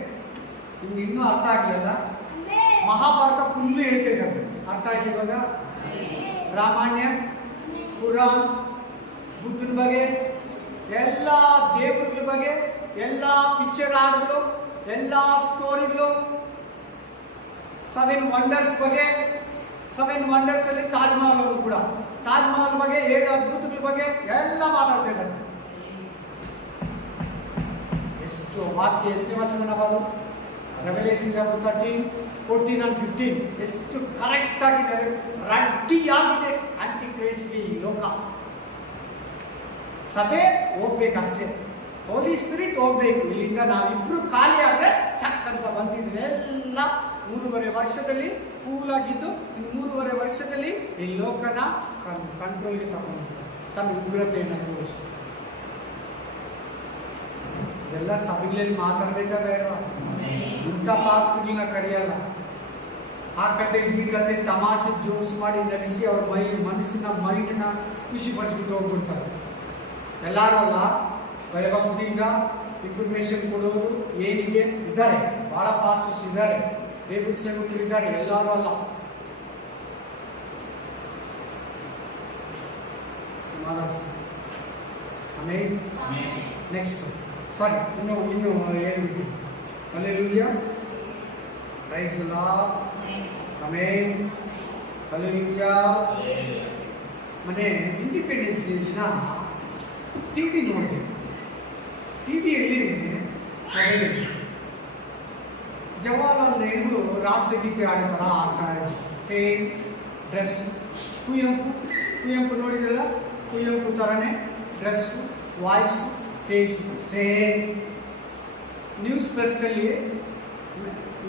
ನಿಮ್ಗೆ ಇನ್ನೂ ಅರ್ಥ ಆಗಿಲ್ಲ. ಮಹಾಭಾರತ ಫುಲ್ಲು ಹೇಳ್ತಾ ಇದ್ದಾರೆ. ಅರ್ಥ ಆಗಿ ಇವಾಗ ರಾಮಾಯಣ, ಪುರಾಣ, ಬುದ್ಧನ ಬಗ್ಗೆ, ಎಲ್ಲ ದೇವರುಗಳ ಬಗ್ಗೆ, ಎಲ್ಲ ಪಿಕ್ಚರ್ ಹಾಡುಗಳು, ಎಲ್ಲ ಸ್ಟೋರಿಗಳು, 7 ವಂಡರ್ಸ್ ಬಗ್ಗೆ. 7 ವಂಡರ್ಸ್ ಅಲ್ಲಿ ತಾಜ್ ಮಹಲ್ ಅವರು ಕೂಡ ತಾಜ್ ಮಹಲ್ ಬಗ್ಗೆ, 7 ಅದ್ಭುತಗಳ ಬಗ್ಗೆ ಎಲ್ಲ ಮಾತಾಡ್ತಾ ಇದ್ದಾರೆ. ಎಷ್ಟು ವಾಕ್ಯ, ಎಷ್ಟನೇ ವಚನ ನಾವು ರೆವಲ್ಯೂಷನ್ ಚಾಪ್ಟರ್ 13, 14 and 15 ಎಷ್ಟು ಕರೆಕ್ಟ್ ಆಗಿದ್ದಾರೆ. ರೆಡ್ಡಿಯಾಗಿದೆ ಆಂಟಿ ಕ್ರೈಸ್ಟ್ಗೆ ಈ ಲೋಕ. ಸಭೆ ಹೋಗ್ಬೇಕಷ್ಟೇ, ಹೋಲಿ ಸ್ಪಿರಿಟ್ ಹೋಗ್ಬೇಕು. ಇಲ್ಲಿಂದ ನಾವಿಬ್ರು ಖಾಲಿ ಆದ್ರೆ ಟಕ್ ಅಂತ ಬಂದಿದ್ರೆ ಎಲ್ಲ 3.5 ವರ್ಷದಲ್ಲಿ ಕೂಲ್ ಆಗಿದ್ದು, ಇನ್ನು 3.5 ವರ್ಷದಲ್ಲಿ ಈ ಲೋಕನ ಕಂಟ್ರೋಲ್ಗೆ ತಗೊಂಡು ತನ್ನ ಉಗ್ರತೆಯನ್ನು ತೋರಿಸ್ತಾರೆ. ಎಲ್ಲ ಸಭೆಗಳಲ್ಲಿ ಮಾತಾಡ್ಬೇಕಾ ಬೇಡ? ಇಂಥ ಪಾಸ್ಟ್ಗಳನ್ನ ಕರೆಯಲ್ಲ. ಆ ಕತೆ ಈ ಕತೆ ತಮಾಷೆ ಜೋಕ್ಸ್ ಮಾಡಿ ನಡೆಸಿ ಅವ್ರ ಮನಸ್ಸಿನ ಮೈಂಡ್ನ ಖುಷಿ ಪಡಿಸ್ಬಿಟ್ಟು ಹೋಗ್ಬಿಡ್ತಾರೆ. ಎಲ್ಲರೂ ಅಲ್ಲ, ಭಯಭಕ್ತಿಯಿಂದ ಇನ್ಫಾರ್ಮೇಶನ್ ಕೊಡೋರು ಏನಿದೆ ಇದ್ದಾರೆ, ಬಹಳ ಪಾಸ್ಟರ್ಸ್ ಇದ್ದಾರೆ, ದೇವರ ಸೇವಕರು ಇದ್ದಾರೆ, ಎಲ್ಲರೂ ಅಲ್ಲ. ನೆಕ್ಸ್ಟ್ ಸಾರಿ ಇನ್ನು ಹೇಳ್ಬಿಟ್ಟು hallelujah, praise the lord, amen, hallelujah. ಮನೆ ಇಂಡಿಪೆಂಡೆನ್ಸ್ ಡೇ ದಿನ ಟಿವಿ ನೋಡಿದೆ. ಟಿವಿಯಲ್ಲಿ ಜವಾಹರ್ಲಾಲ್ ನೆಹರು ರಾಷ್ಟ್ರಗೀತೆ ಆಡ್ತಾರ, ಆಡ್ತಾ ಇದ್ರು. Same dress. ಕುವೆಂಪು ನೋಡಿದ್ರಲ್ಲ, ಕುವೆಂಪು ಥರನೇ dress, voice, face same. News ಪ್ರೆಸ್ನಲ್ಲಿ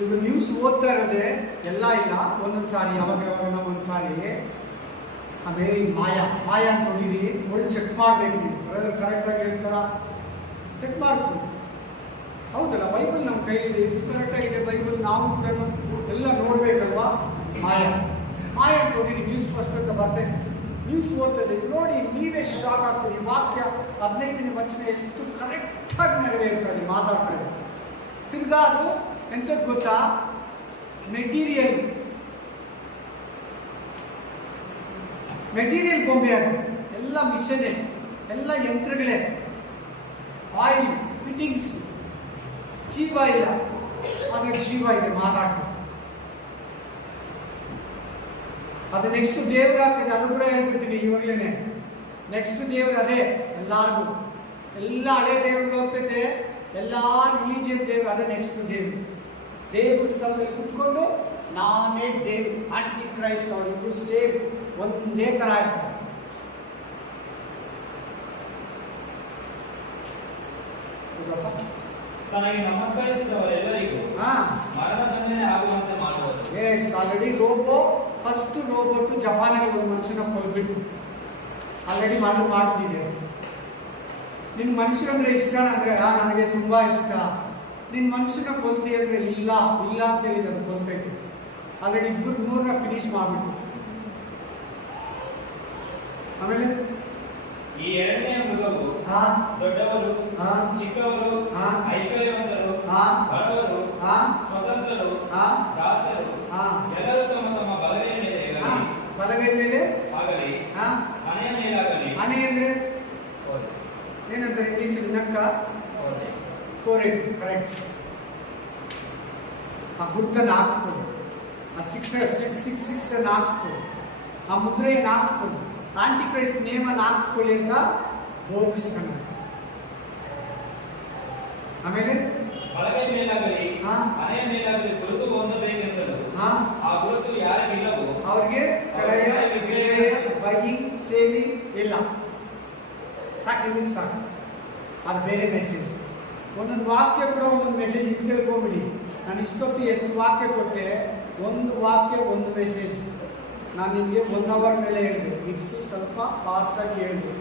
ಇದು ನ್ಯೂಸ್ ಓದ್ತಾ ಇರೋದೇ ಎಲ್ಲ ಇಲ್ಲ, ಒಂದೊಂದು ಸಾರಿ ಯಾವಾಗ ನಾವು ಒಂದು ಸಾರಿ ಆಮೇಲೆ ಮಾಯಾ ಅಂತ ಹೊಡೀರಿ, ನೋಡಿ ಚೆಕ್ ಮಾಡಬೇಕು. ನೀವು ಕರೆಕ್ಟಾಗಿ ಹೇಳ್ತಾರ, ಚೆಕ್ ಮಾಡ್ಬೋದು. ಹೌದಲ್ಲ, ಬೈಬಲ್ ನಮ್ಮ ಕೈಲಿದೆ, ಎಷ್ಟು ಕರೆಕ್ಟಾಗಿದೆ ಬೈಬಲ್, ನಾವು ಕೂಡ ಎಲ್ಲ ನೋಡಬೇಕಲ್ವಾ. ಮಾಯಾ ಅಂತ ಹೊಡೀರಿ, ನ್ಯೂಸ್ ಫಸ್ಟ್ ಅಂತ ಬರ್ತೇನೆ, ನ್ಯೂಸ್ ಓದ್ತದೆ ನೋಡಿ, ನೀವೇ ಶಾಕ್ ಆಗ್ತದೆ. ವಾಕ್ಯ 15ನೇ ವಚನ ಎಷ್ಟು ಕರೆಕ್ಟಾಗಿ ನೆರವೇರ್ತದೆ, ಮಾತಾಡ್ತಾ ಇದೆ. ತಿರ್ಗಾ ಅದು ಎಂಥದ್ದು ಗೊತ್ತಾ, ಮೆಟೀರಿಯಲ್ ಬೊಂಬೆ, ಅದು ಎಲ್ಲ ಮಿಷನೇ, ಎಲ್ಲ ಯಂತ್ರಗಳೇ, ಆಯಿಲ್ ಫಿಟ್ಟಿಂಗ್ಸ್, ಜೀವ ಇಲ್ಲ, ಆದರೆ ಜೀವ ಇದೆ, ಮಾತಾಡ್ತದೆ. ಅದು ನೆಕ್ಸ್ಟ್ ದೇವರಾಗ್ತದೆ, ಅದು ಕೂಡ ಹೇಳ್ಬಿಡ್ತೀನಿ ಇವಾಗಲೇ. ನೆಕ್ಸ್ಟ್ ದೇವರು ಅದೇ ಎಲ್ಲಾರ್ಗು, ಎಲ್ಲ ಹಳೆ ದೇವ್ರಿಗೆ ಹೋಗ್ತೈತೆ, ಎಲ್ಲ ರಿಲಿಜಿಯನ್ ದೇವರು, ಅದೇ ನೆಕ್ಸ್ಟ್ ದೇವ್ರ ಸ್ಥಳದಲ್ಲಿ ಕುತ್ಕೊಂಡು ನಾನೇ ದೇವ್ರು, ಆಂಟಿ ಕ್ರೈಸ್ಟ್, ಅವರಿಬ್ರು ಸೇಮ್ ಒಂದೇ ಥರ ಆಗ್ತದೆ. ತನಗೆ ನಮಸ್ಕರಿಸಿದವರೆಲ್ಲರಿಗೂ ಮರಣದಂಡನೆ ಆಗುವಂತೆ ಮಾಡುವುದು. ಎಸ್, ಆಲ್ರೆಡಿ ಫಸ್ಟ್ ರೋಬೋಟ್ ಜಪಾನಲ್ಲಿ ಒಂದು ಮನುಷ್ಯನ ಕೊಲ್ಬಿಟ್ಟು ಆಲ್ರೆಡಿ ಮಾಡ್ಬಿಟ್ಟಿದೆ. ನಿನ್ನ ಮನುಷ್ಯರಂದ್ರೆ ಇಷ್ಟ ಅಂದರೆ ನನಗೆ ತುಂಬ ಇಷ್ಟ, ನಿನ್ನ ಮನುಷ್ಯನ ಕೊಲ್ತಿ ಅಂದರೆ ಇಲ್ಲ ಅಂತ ಹೇಳಿ ಅದು ಕೊಲ್ತೈತೆ. ಆಲ್ರೆಡಿ 2-3 ಫಿನಿಶ್ ಮಾಡಿಬಿಟ್ಟು. ಆಮೇಲೆ ಈ ಎರಡನೇ ಮೃಗವು ದೊಡ್ಡವರು, ಚಿಕ್ಕವರು, ಐಶ್ವರ್ಯವಂತರು, ಬಡವರು, ಸ್ವತಂತ್ರರು, ದಾಸರು ಎಲ್ಲರೂ ತಮ್ಮ ತಮ್ಮ ಬಲಗೈ ಮೇಲೆ ಆಗಲಿ, ಹಣೆಯ ಮೇಲಾಗಲಿ. ಹಣೆ ಅಂದ್ರೆ ಏನಂತ ಇಂಗ್ಲೀಷಲ್ಲಿ ನಕ್ಕ ಕೋರೆಟ್, ಕರೆಕ್ಟ್. ಆ ಗುರ್ತನ್ನು ಹಾಕ್ಸ್ಕೊಂಡು, ಆ 666 ಅನ್ನು ಹಾಕ್ಸ್ಕೊಂಡು, ಆ ಮುದ್ರೆಯನ್ನು ಹಾಕ್ಸ್ಕೊಂಡು, ಆಂಟಿ ಕ್ರೈಸ್ಟ್ ನೇಮನ್ನು ಹಾಕ್ಸ್ಕೊಳ್ಳಿ ಅಂತ ಬೋಧಿಸ್ತಾನೆ. ಆಮೇಲೆ ಬಲಗೈ ಮೇಲಾಗಲಿ, ಹಣೆಯ ಮೇಲಾಗಲಿ ಗುರುತು ಹೊಂದಬೇಕೆಂತಲೂ, ಆ ಗುರುತು ಯಾರಿಗಿಲ್ಲವೋ ಅವ್ರಿಗೆ ಬೈಯಿಂಗ್ ಸೇವಿಂಗ್ ಇಲ್ಲ. ಸಾಕು, ಸಾಕು. ಅದು ಬೇರೆ ಮೆಸೇಜ್. ಒಂದೊಂದು ವಾಕ್ಯ ಕೂಡ ಒಂದೊಂದು ಮೆಸೇಜ್ ಇದು ತಿಳ್ಕೊಂಬಿಡಿ. ನಾನು ಇಷ್ಟೊತ್ತು ಎಷ್ಟು ವಾಕ್ಯ ಕೊಟ್ಟೆ, ಒಂದು ವಾಕ್ಯ ಒಂದು ಮೆಸೇಜ್. ನಾನು ನಿಮಗೆ 1 ಅವರ್ ಮೇಲೆ ಹೇಳಿದೆ, ಮಿಕ್ಸು ಸ್ವಲ್ಪ ಫಾಸ್ಟಾಗಿ ಹೇಳಿದೆ.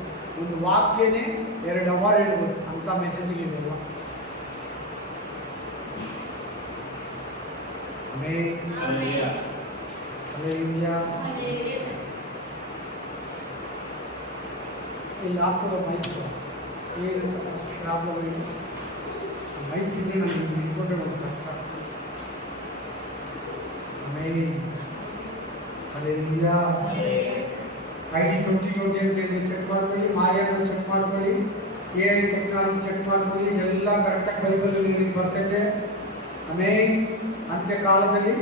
ಒಂದು ವಾಕ್ಯನೇ 2 ಅವರ್ ಹೇಳ್ಬೋದು, ಅಂಥ ಮೆಸೇಜ್ಗಳಿವೆಲ್ಲ. ಇಲ್ಲಿ ಹಾಕೋದು ಮೈಕ್ ಏನಂತ ಫಸ್ಟ್ ಪ್ರಾಬ್ಲಮ್ ಇದೆ. ಮೈಕ್ ಇದ್ರೆ ನನಗೆ ಇಟ್ಕೊಂಡ್ರೆ ಒಂದು ಕಷ್ಟ. ಆಮೇಲೆ ID 2020 ಅಂತ ಹೇಳಿ ಚೆಕ್ ಮಾಡಬೇಡಿ, ಮಾಯಾನು AI ಟೆಕ್ನಾಲಜಿ ಚೆಕ್ ಮಾಡ್ಕೊಳ್ಳಿ, ಎಲ್ಲ ಕರೆಕ್ಟಾಗಿ ಬೈಬಲ್ ಬರ್ತೈತೆ. ಆಮೇಲೆ ಅಂತ್ಯಕಾಲದಲ್ಲಿ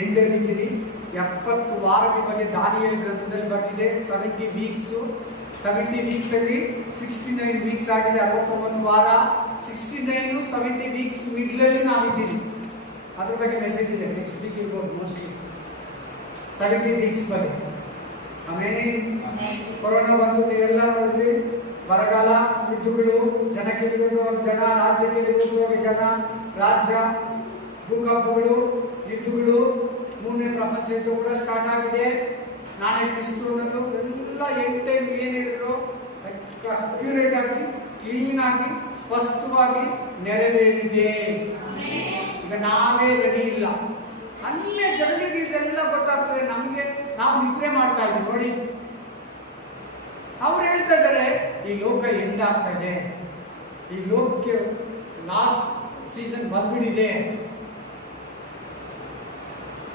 ಎಂಡಲ್ಲಿದ್ದೀರಿ. 70 ವಾರಗಳ ಬಗ್ಗೆ ದಾನಿಯೇಲ ಗ್ರಂಥದಲ್ಲಿ ಬಂದಿದೆ. 70 ವೀಕ್ಸು. 70 ವೀಕ್ಸಲ್ಲಿ 69 ವೀಕ್ಸ್ ಆಗಿದೆ, 69 ವಾರ. 69 70 ವೀಕ್ಸ್ ಮಿಡ್ಲಲ್ಲಿ ನಾವಿದ್ದೀವಿ. ಅದ್ರ ಬಗ್ಗೆ ಮೆಸೇಜ್ ಇದೆ, ನೆಕ್ಸ್ಟ್ ವೀಕ್ ಇರ್ಬೋದು ಮೋಸ್ಟ್ಲಿ 70 ವೀಕ್ಸ್ ಬಗ್ಗೆ. ಆಮೇಲೆ ಕೊರೋನಾ ಬಂದು ನೀವೆಲ್ಲ ನೋಡಿದ್ರಿ, ಬರಗಾಲ, ಯುದ್ಧಗಳು, ಜನಕ್ಕೆ ವಿರೋಧವಾಗಿ ಜನ, ರಾಜ್ಯಕ್ಕೆ ವಿರೋಧವಾಗಿ ಜನ, ರಾಜ್ಯ, ಭೂಕಂಪಗಳು, ಯುದ್ಧಗಳು, 3ನೇ ಪ್ರಪಂಚ ಯುದ್ಧ ಕೂಡ ಸ್ಟಾರ್ಟ್ ಆಗಿದೆ. ನಾನೇ ಕ್ರಿಸ್ತು ಅನ್ನೋದು ಎಲ್ಲ ಟೈಮ್ ಏನಿದ್ರು ಅಕ್ಯುರೇಟ್ ಆಗಿ, ಕ್ಲೀನ್ ಆಗಿ, ಸ್ಪಷ್ಟವಾಗಿ ನೆರವೇರಿದೆ. ಈಗ ನಾವೇ ರೆಡಿ ಇಲ್ಲ, ಅಲ್ಲೇ ಜನರಿಗೆ ಇದೆಲ್ಲ ಗೊತ್ತಾಗ್ತದೆ. ನಮಗೆ ನಾವು ನಿದ್ರೆ ಮಾಡ್ತಾ ಇದ್ದೀವಿ ನೋಡಿ. ಅವ್ರು ಹೇಳ್ತಾ ಇದ್ದಾರೆ ಈ ಲೋಕ ಎಂಡ್ ಆಗ್ತಾ ಇದೆ, ಈ ಲೋಕಕ್ಕೆ ಲಾಸ್ಟ್ ಸೀಸನ್ ಬಂದ್ಬಿಟ್ಟಿದೆ.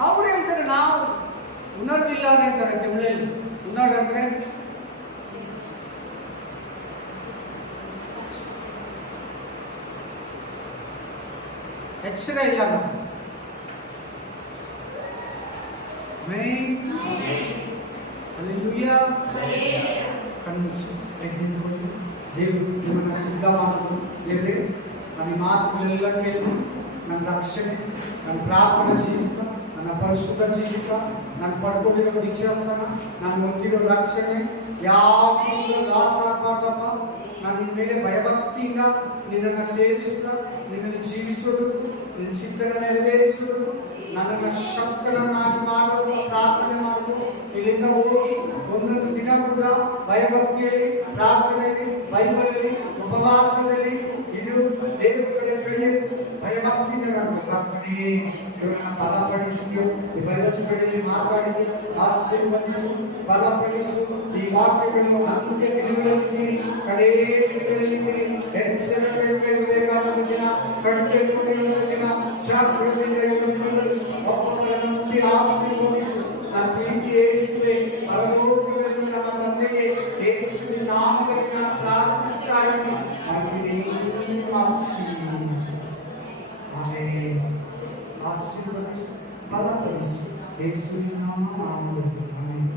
ಅವ್ರು ಹೇಳ್ತಾರೆ ನಾವು ಉಣರ್ವಿಲ್ಲದೆ ಅಂತಾರೆ ತಮಿಳಲ್ಲಿ. ಉಣರ್ ಅಂದ್ರೆ ಎಚ್ಚರ ಇಲ್ಲ ನಾವು. ಹಲ್ಲೆಲೂಯಾ. ಕಣ್ಮುಚ್ಚಿ ಎದ್ದಿಕೊಂಡು ದೇವರು ನಿಮ್ಮನ್ನು ಸಿದ್ಧ ಮಾಡುವುದು. ದೇವರೇ, ನನ್ನ ಮಾತುಗಳೆಲ್ಲ ಕೇಳಿ ನನ್ನ ರಕ್ಷಣೆ, ನನ್ನ ಪ್ರಾರ್ಥನಾ ಜೀವಿತ, ನನ್ನ ಪರಿಶುದ್ಧ ಜೀವಿತ, ನಾನು ಪಡ್ಕೊಂಡಿರೋ ದೀಕ್ಷಾಸ್ಥಾನ, ನಾನು ಹೊಂದಿರೋ ರಕ್ಷಣೆ ಯಾವುದು ಲಾಸ್ ಆಗಬಾರ್ದಪ್ಪ. ನಾನು ನಿನ್ನ ಮೇಲೆ ಭಯಭಕ್ತಿಯಿಂದ ನಿನ್ನನ್ನು ಸೇವಿಸ್ತಾ, ನಿನ್ನನ್ನು ಜೀವಿಸೋದು, ನಿನ್ನ ಚಿತ್ತನ ನೆರವೇರಿಸೋದು, ನನ್ನನ್ನು ಶಕ್ತನನ್ನಾಗಿ ಮಾಡೋದು, ಪ್ರಾರ್ಥನೆ ಮಾಡೋದು. ಇಲ್ಲಿಂದ ಹೋಗಿ ಒಂದೊಂದು ದಿನ ಕೂಡ ಭಯಭಕ್ತಿಯಲ್ಲಿ, ಪ್ರಾರ್ಥನೆಯಲ್ಲಿ, ಬೈಬಲಲ್ಲಿ, ಉಪವಾಸದಲ್ಲಿ ಇದು ದೇವರ ಕಡೆ ಬೆಳೆಯುತ್ತೆ. ಭಯಭಕ್ತಿಯಿಂದ ನಾನು ಪ್ರಾರ್ಥನೆ ಇವರನ್ನ ಬಲಪಡಿಸಿ, ಬಯಸ್ಪಡಿಸಿ, ಮಾತಾಡಿ, ಆಶೀರ್ವದಿಸು, ಬಲಪಡಿಸು. ಈ ವಾಕ್ಯಗಳನ್ನು ಅಂತ್ಯ ದಿನಗಳಲ್ಲಿ, ಕಡೇ ದಿನಗಳಲ್ಲಿ ಎಚ್ಚರಿಕೆಯಾಗಬೇಕಾದ ದಿನ, ಕಣ್ತೆರೆಯುವ ದಿನ, ಜಾಗೃತಿಯಿಂದ ದಿನಗಳು ಒಬ್ಬೊಬ್ಬರನ್ನು ಮುಟ್ಟಿ ಆಶೀರ್ವದಿಸು. ನನ್ನ ಪ್ರೀತಿ ಯೇಸುವೇ, ಪರಲೋಕದಲ್ಲಿ ನಮ್ಮ ತಂದೆಯೇ, ಯೇಸುವಿನ ನಾಮದಲ್ಲಿ ನಾನು ಪ್ರಾರ್ಥಿಸ್ತಾ ಇದ್ದೀನಿ. ಆಮೆನ್. ಆಶೀರ್ವದಿಸು, ಬಲಪಡಿಸು, ಯೇಸುವಿನ ನಾಮದಲ್ಲಿ. ಆಮೆನ್.